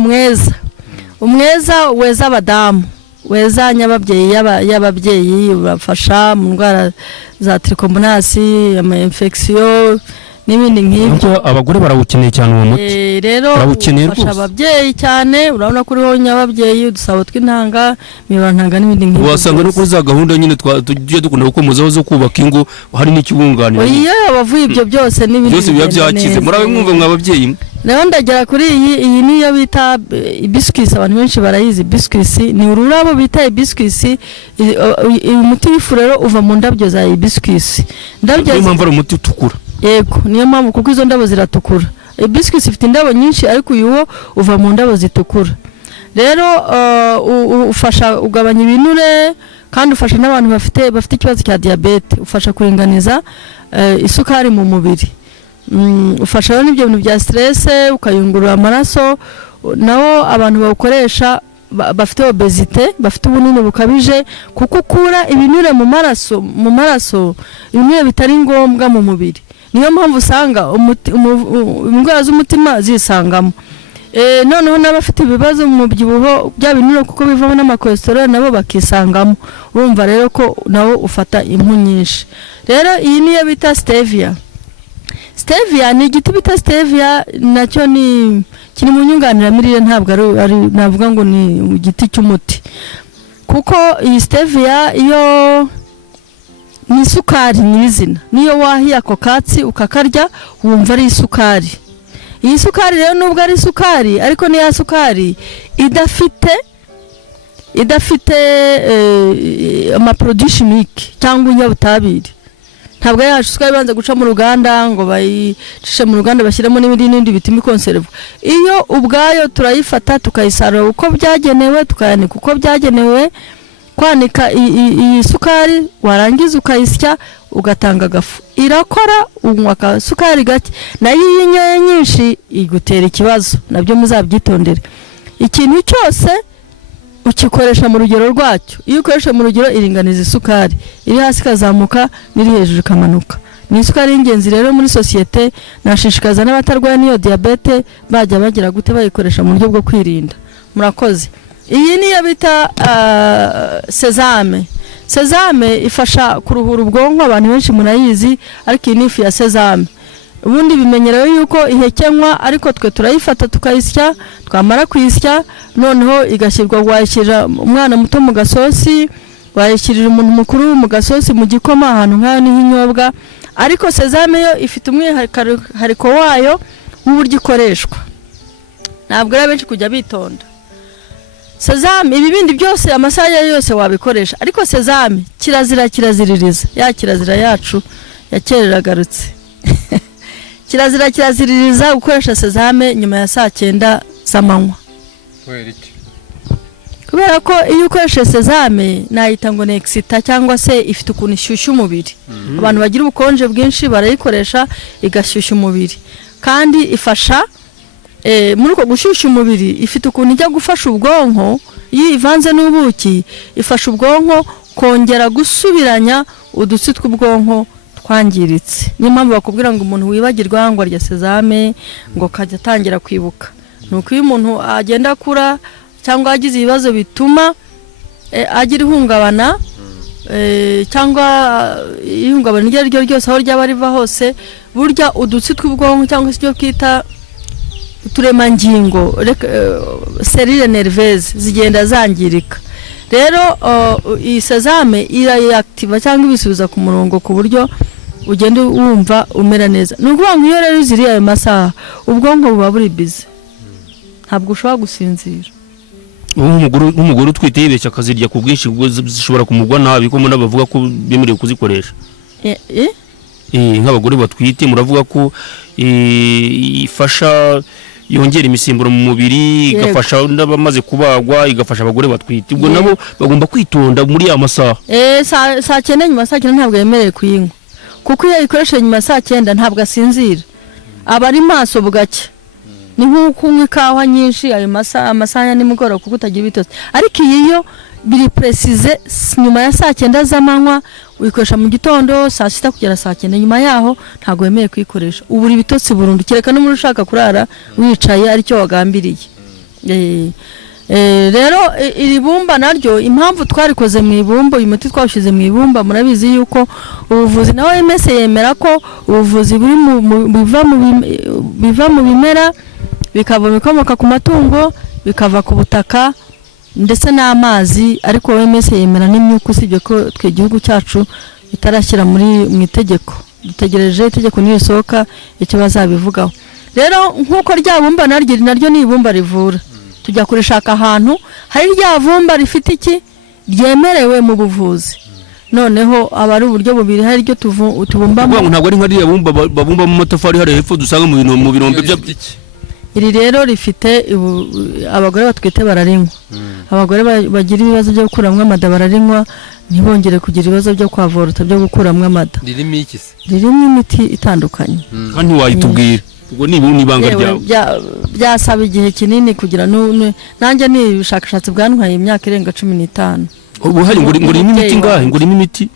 umweza weza abadamu, weza nyababyeyi y'ababyeyi, bafasha mu ndwara za trichomonasi, ama infection n'ibindi nk'ibyo. Abagore barawukeneye cyane uwo muti. Rero ufasha ababyeyi cyane, urabona ko uriho nyababyeyi, udusabo tw'intanga, imibantanga n'ibindi nk'ibyo. Wasanga no kuri za gahunda nyine tujye dukunda gukomozaho zo kubaka ingo, hari n'ikibunganira. Iyo bavuye ibyo byose n'ibindi byose biba byakize. Murabe mwumva mwababyeyi. Rero ndagera kuri iyi niyo bita hibiscus. Abantu benshi barayizi. Hibiscus ni ururabo bita hibiscus. Umuti w'ifu rero uva mu ndabyo za hibiscus. Ndabyo impamvu ari umuti utukura. Yego, niyo mpamvu kuko izo ndabo ziratukura. Hibiscus ifite indabo nyinshi, ariko uyu uva mu ndabo zitukura. Rero ufasha ugabanya ibinure, kandi ufasha n'abantu bafite ikibazo cya diabete, ufasha kuringaniza isukari mu mubiri. Ufasha n'ibyo bintu bya stress, ukayungurura amaraso. Nawo abantu bawukoresha bafite obesite, bafite ubunini bukabije, kuko ukura ibinure mu maraso ibinure bitari ngombwa mu mubiri. Niyo mpamvu usanga indwara z'umutima zisangamo. Noneho n'abafite ibibazo mu mubyibuho bya binure, kuko bivamo n'amakolesterol, nabo bakisangamo. Urumva rero ko nawo ufata impu nyinshi. Rero iyi niyo bita stevia. Stevia ni igiti bita stevia, nacyo ni kiri mu nyunganiramirire, ntabwo ari navuga ngo ni igiti cy'umuti, kuko iyi stevia iyo ni isukari nyizina. Niyo wahiye ako katsi ukakarya wumva ari isukari. Iyi sukari rero nubwo ari isukari, ariko ni ya sukari idafite amaproduit chimique cyangwa inyabutabire. Ntabwo yashuswa ibanza guca mu ruganda ngo bayicishe mu ruganda bashyiramo n'ibindi bitimi conserve. Iyo ubwayo turayifata tukayisarura uko byagenewe, tukayanika uko byagenewe, kwanika iyi sukari warangiza ukayisya ugatanga gafu. Irakora unywa ka sukari gake, nayo y'inyoye nyinshi igutera ikibazo, nabyo muzabyitondere. Ikintu cyose ukikoresha mu rugero rwacyo. Iyo ukoresha mu rugero iringaniza isukari, iri hasi kazamuka n'iri hejuru kamanuka. Ni isukari y'ingenzi rero muri societe, nashishikaza n'abatarwaye niyo diabete bajya bagira gute bayikoresha mu buryo bwo kwirinda. Murakoze. Iyi niyo bita sesame. Sesame ifasha kuruhura ubwonko, abantu benshi munayizi, ariko iyi ni ifu ya sesame. Ubundi bimenyerewe yuko ihekenywa, ariko twe turayifata tukayisya, twamara kuyisya noneho igashyirwa, wayishyira umwana muto mu gasosi, wayishyirira umuntu mukuru mu gasosi, mu gikoma, ahantu nk'aho niho inyobwa. Ariko sesame yo ifite umwihariko wayo w'uburyo ikoreshwa. Ntabwo ari benshi kujya bitonda. Sesame ibibindi byose amasaha yose wabikoresha, ariko sesame kiraziririza. Ya kirazira yacu yakereragarutse. Kiraziririza gukoresha sesame nyuma ya saa 9 z'amanywa. Kubera ko iyo ukoresha sesame nayita ngo ni excita, cyangwa se ifite ukuntu ishyushya umubiri. Abantu bagira ubukonje bwinshi barayikoresha igashyushya umubiri, kandi ifasha muri uko gushyushya umubiri. Ifite ukuntu ijya gufasha ubwonko, iyo ivanze n'ubuki ifasha ubwonko kongera gusubiranya udutsi tw'ubwonko twangiritse. Niyo mpamvu bakubwira ngo umuntu wibagirwa ngo arya sesame ngo kajya atangira kwibuka. Nuko iyo umuntu agenda akura cyangwa agize ibibazo bituma agira ihungabana, cyangwa ihungabana iryo ryo ryose aho ryaba riva hose, burya udutsi tw'ubwonko cyangwa se ibyo kwita uturemangingo, cellule nerveuse zigenda zangirika. Rero iyi sesame irayiactiva cyangwa ibisubiza ku murongo ku buryo ugenda wumva umera neza. Nukuvuga ngo iyo rero ziri ayo masaha ubwonko buba buri busy, ntabwo ushobora gusinzira. Umugore utwite yibeshya akazirya ku bwinshi zishobora kumugwa nabi, ko muna bavuga ko bemerewe kuzikoresha. Nk'abagore batwite muravuga ko ifasha yongera imisimburo mu mubiri, igafasha n'abamaze kubagwa, igafasha abagore batwite. Ubwo nabo bagomba kwitonda muri ya masaha. Saa 9 nyuma saa 9 ntabwo yemerewe kuyinywa, kuko iyo ikoresha nyuma saa 9 ntabwo asinzira, aba ari maso bugacya. Ni nk'uko unywa ikawa nyinshi ayo amasaha ya nimugoroba kuko utagira ibitotsi. Ariko iyo biri precise nyuma ya saa 9 z'amanywa, uyikoresha mu gitondo saa 6 kugera saa 9, nyuma yaho ntago yemeye kwikoresha. Uburi bitotsi burundu, kereka no muri ushaka kurara wicaye aricyo wagambiriye. Rero iri bumba naryo impamvu twarikoze mu ibumba, uyu muti twashize mu ibumba, murabizi yuko ubuvuzi nawe MSC yemera ko ubuvuzi buri biva mu bimera, bikava bikomoka ku matungo, bikava ku butaka ndetse n'amazi. Ariko MSC yemera n'imyuka, usibye ko twe igihugu cyacu itarashyira mu itegeko. Dutegereje itegeko nisohoka icyo bazabivugaho. Rero nkuko rya bumba naryo ni ibumba rivura, tujya kurishaka ahantu hari rya vumba rifite iki ryemerewe mu buvuzi. Noneho abari uburyo bubiri, hari ryo tubumbamo. Ntabwo ari nkariya bumba babumba mu matafari hari hepfo dusanga mu birombe by'iki. Iri rero rifite abagore batwite bararinywa, abagore bagira ibibazo byo gukuramwa amada bararinywa, ntibongere kugira ibibazo byo kwavorota byo gukuramwa amada. Ririmo iki se? Ririmo imiti itandukanye. Kandi wayitubwira ubwo ni ibanga ryawe. Byasaba igihe kinini kugira nanjye ni ubushakashatsi bwantwaye imyaka irenga 15. Ubu hari ngo ririmo imiti ngahe? Ngo ririmo imiti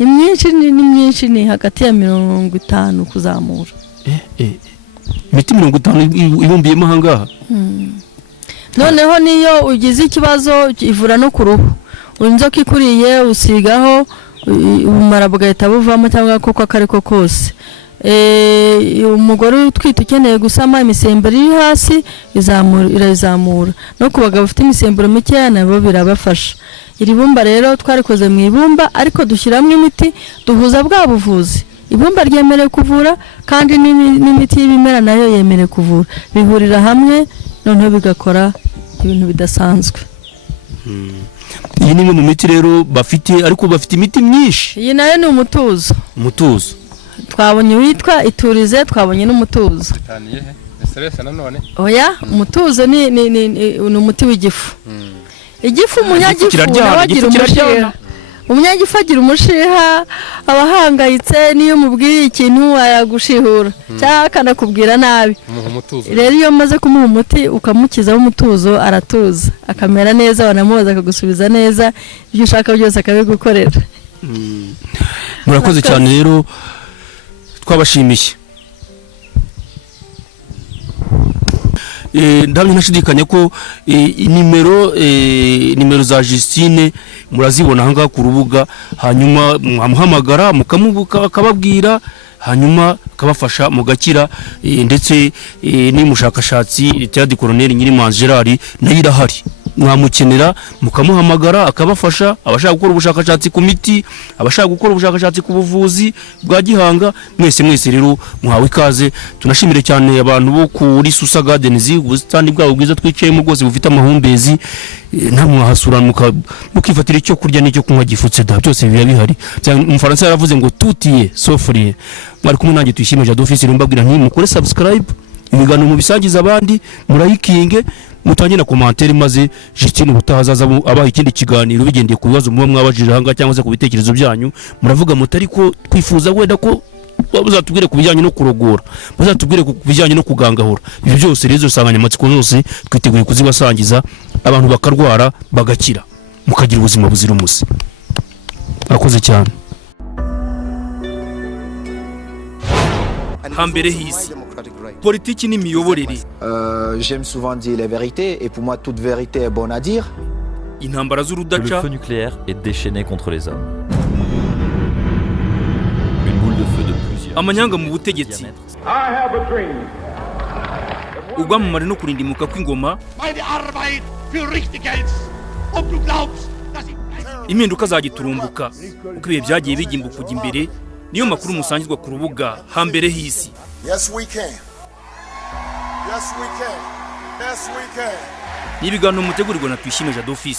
myinshi ni hagati ya 50 kuzamura. Imiti 50 ibumbiyemo ahangaha. Noneho niyo ugize ikibazo ivura no ku ruhu, inzoka ikuriye usigaho ubumara bugahita buvamo, cyangwa koko akariko kose. Umugore utwite ukeneye gusama imisemburo iri hasi irazamura, no ku bagabo bafite imisemburo mike nabo birabafasha. Iri bumba rero twarikoze mu ibumba, ariko dushyiramo imiti duhuza bwa buvuzi. Ibumba ryemerewe kuvura, kandi n'imiti y'ibimera nayo yemerewe kuvura, bihurira hamwe noneho bigakora ibintu bidasanzwe. Iyi ni imwe mu miti rero bafite, ariko bafite imiti myinshi. Iyi nayo ni umutuzo. Umutuzo Twabonye witwa iturize, twabonye n'umutuzo. Oya, umutuzo ni umuti w'igifu. Igifu umunyagifu nabagira umushiha. Umunyagifu agira umushiha, abahangayitse niyo mubwiye ikintu aragushihura cyangwa akanakubwira nabi. Rero iyo maze kumuha umuti ukamukizaho umutuzo, aratuza akamera neza, wanamubaza akagusubiza neza, ibyo ushaka byose akabigukorera. Murakoze cyane rero, twabashimiye. Ndamye ntashidikanya ko nimero za Justine murazibona hanga ku rubuga, hanyuma mwamuhamagara mukamubuka akababwira, hanyuma akabafasha mugakira. Ndetse n'umushakashatsi Lieutenant Col Nyirimanzi Gerard nayo irahari, mwamukenera mukamuhamagara akabafasha. Abashaka gukora ubushakashatsi ku miti, abashaka gukora ubushakashatsi ku buvuzi bwa gihanga, mwese rero muhawe ikaze. Tunashimire cyane abantu bo kuri Susa Gardens, ubusitani bwabo bwiza twicayemo rwose bufite amahumbezi, namwe mwahasura mukifatira icyo kurya n'icyo kunywa gifutse da, byose biba bihari. Mu Faransa yaravuze ngo tutiye sofriye. Mwari kumwe nanjye tuyishimije Adolphe, mbabwira nti mukore subscribe, ibiganiro mu bisangiza abandi, murayikinge, mutangira na commentaire, maze Justine ubutahazaza abaha ikindi kiganiro bigendeye ku bibazo muba mwabajije hanga cyangwa se ku bitekerezo byanyu. Muravuga mutari ko twifuza wenda ko bazatubwire ku bijyanye no kurogora, bazatubwire ku bijyanye no kugangahura. Ibyo byose rero usanganyamatsiko zose twiteguye kuzibasangiza, abantu bakarwara bagakira, mukagira ubuzima buzira umuze. Akoze cyane. Hambere hisi politiki n'imiyoborere. J'aime souvent dire les vérités et pour moi toute vérité est bonne à dire. Intambara Le z'urudaca, feu nucléaire est déchaîné contre les hommes. Une boule de feu de plusieurs amanyanga mu butegetsi, ubwamamare no kurindimuka kw'ingoma, impinduka zagiturumbuka uko ibihe byagiye bigimbuka kujya imbere. Niyo makuru musangizwa ku rubuga Hambere hisi. Yes, we can. Yes, we can. Yes, we can. Ni ibiganiro mutegurirwa na Tuyishime Adolphe.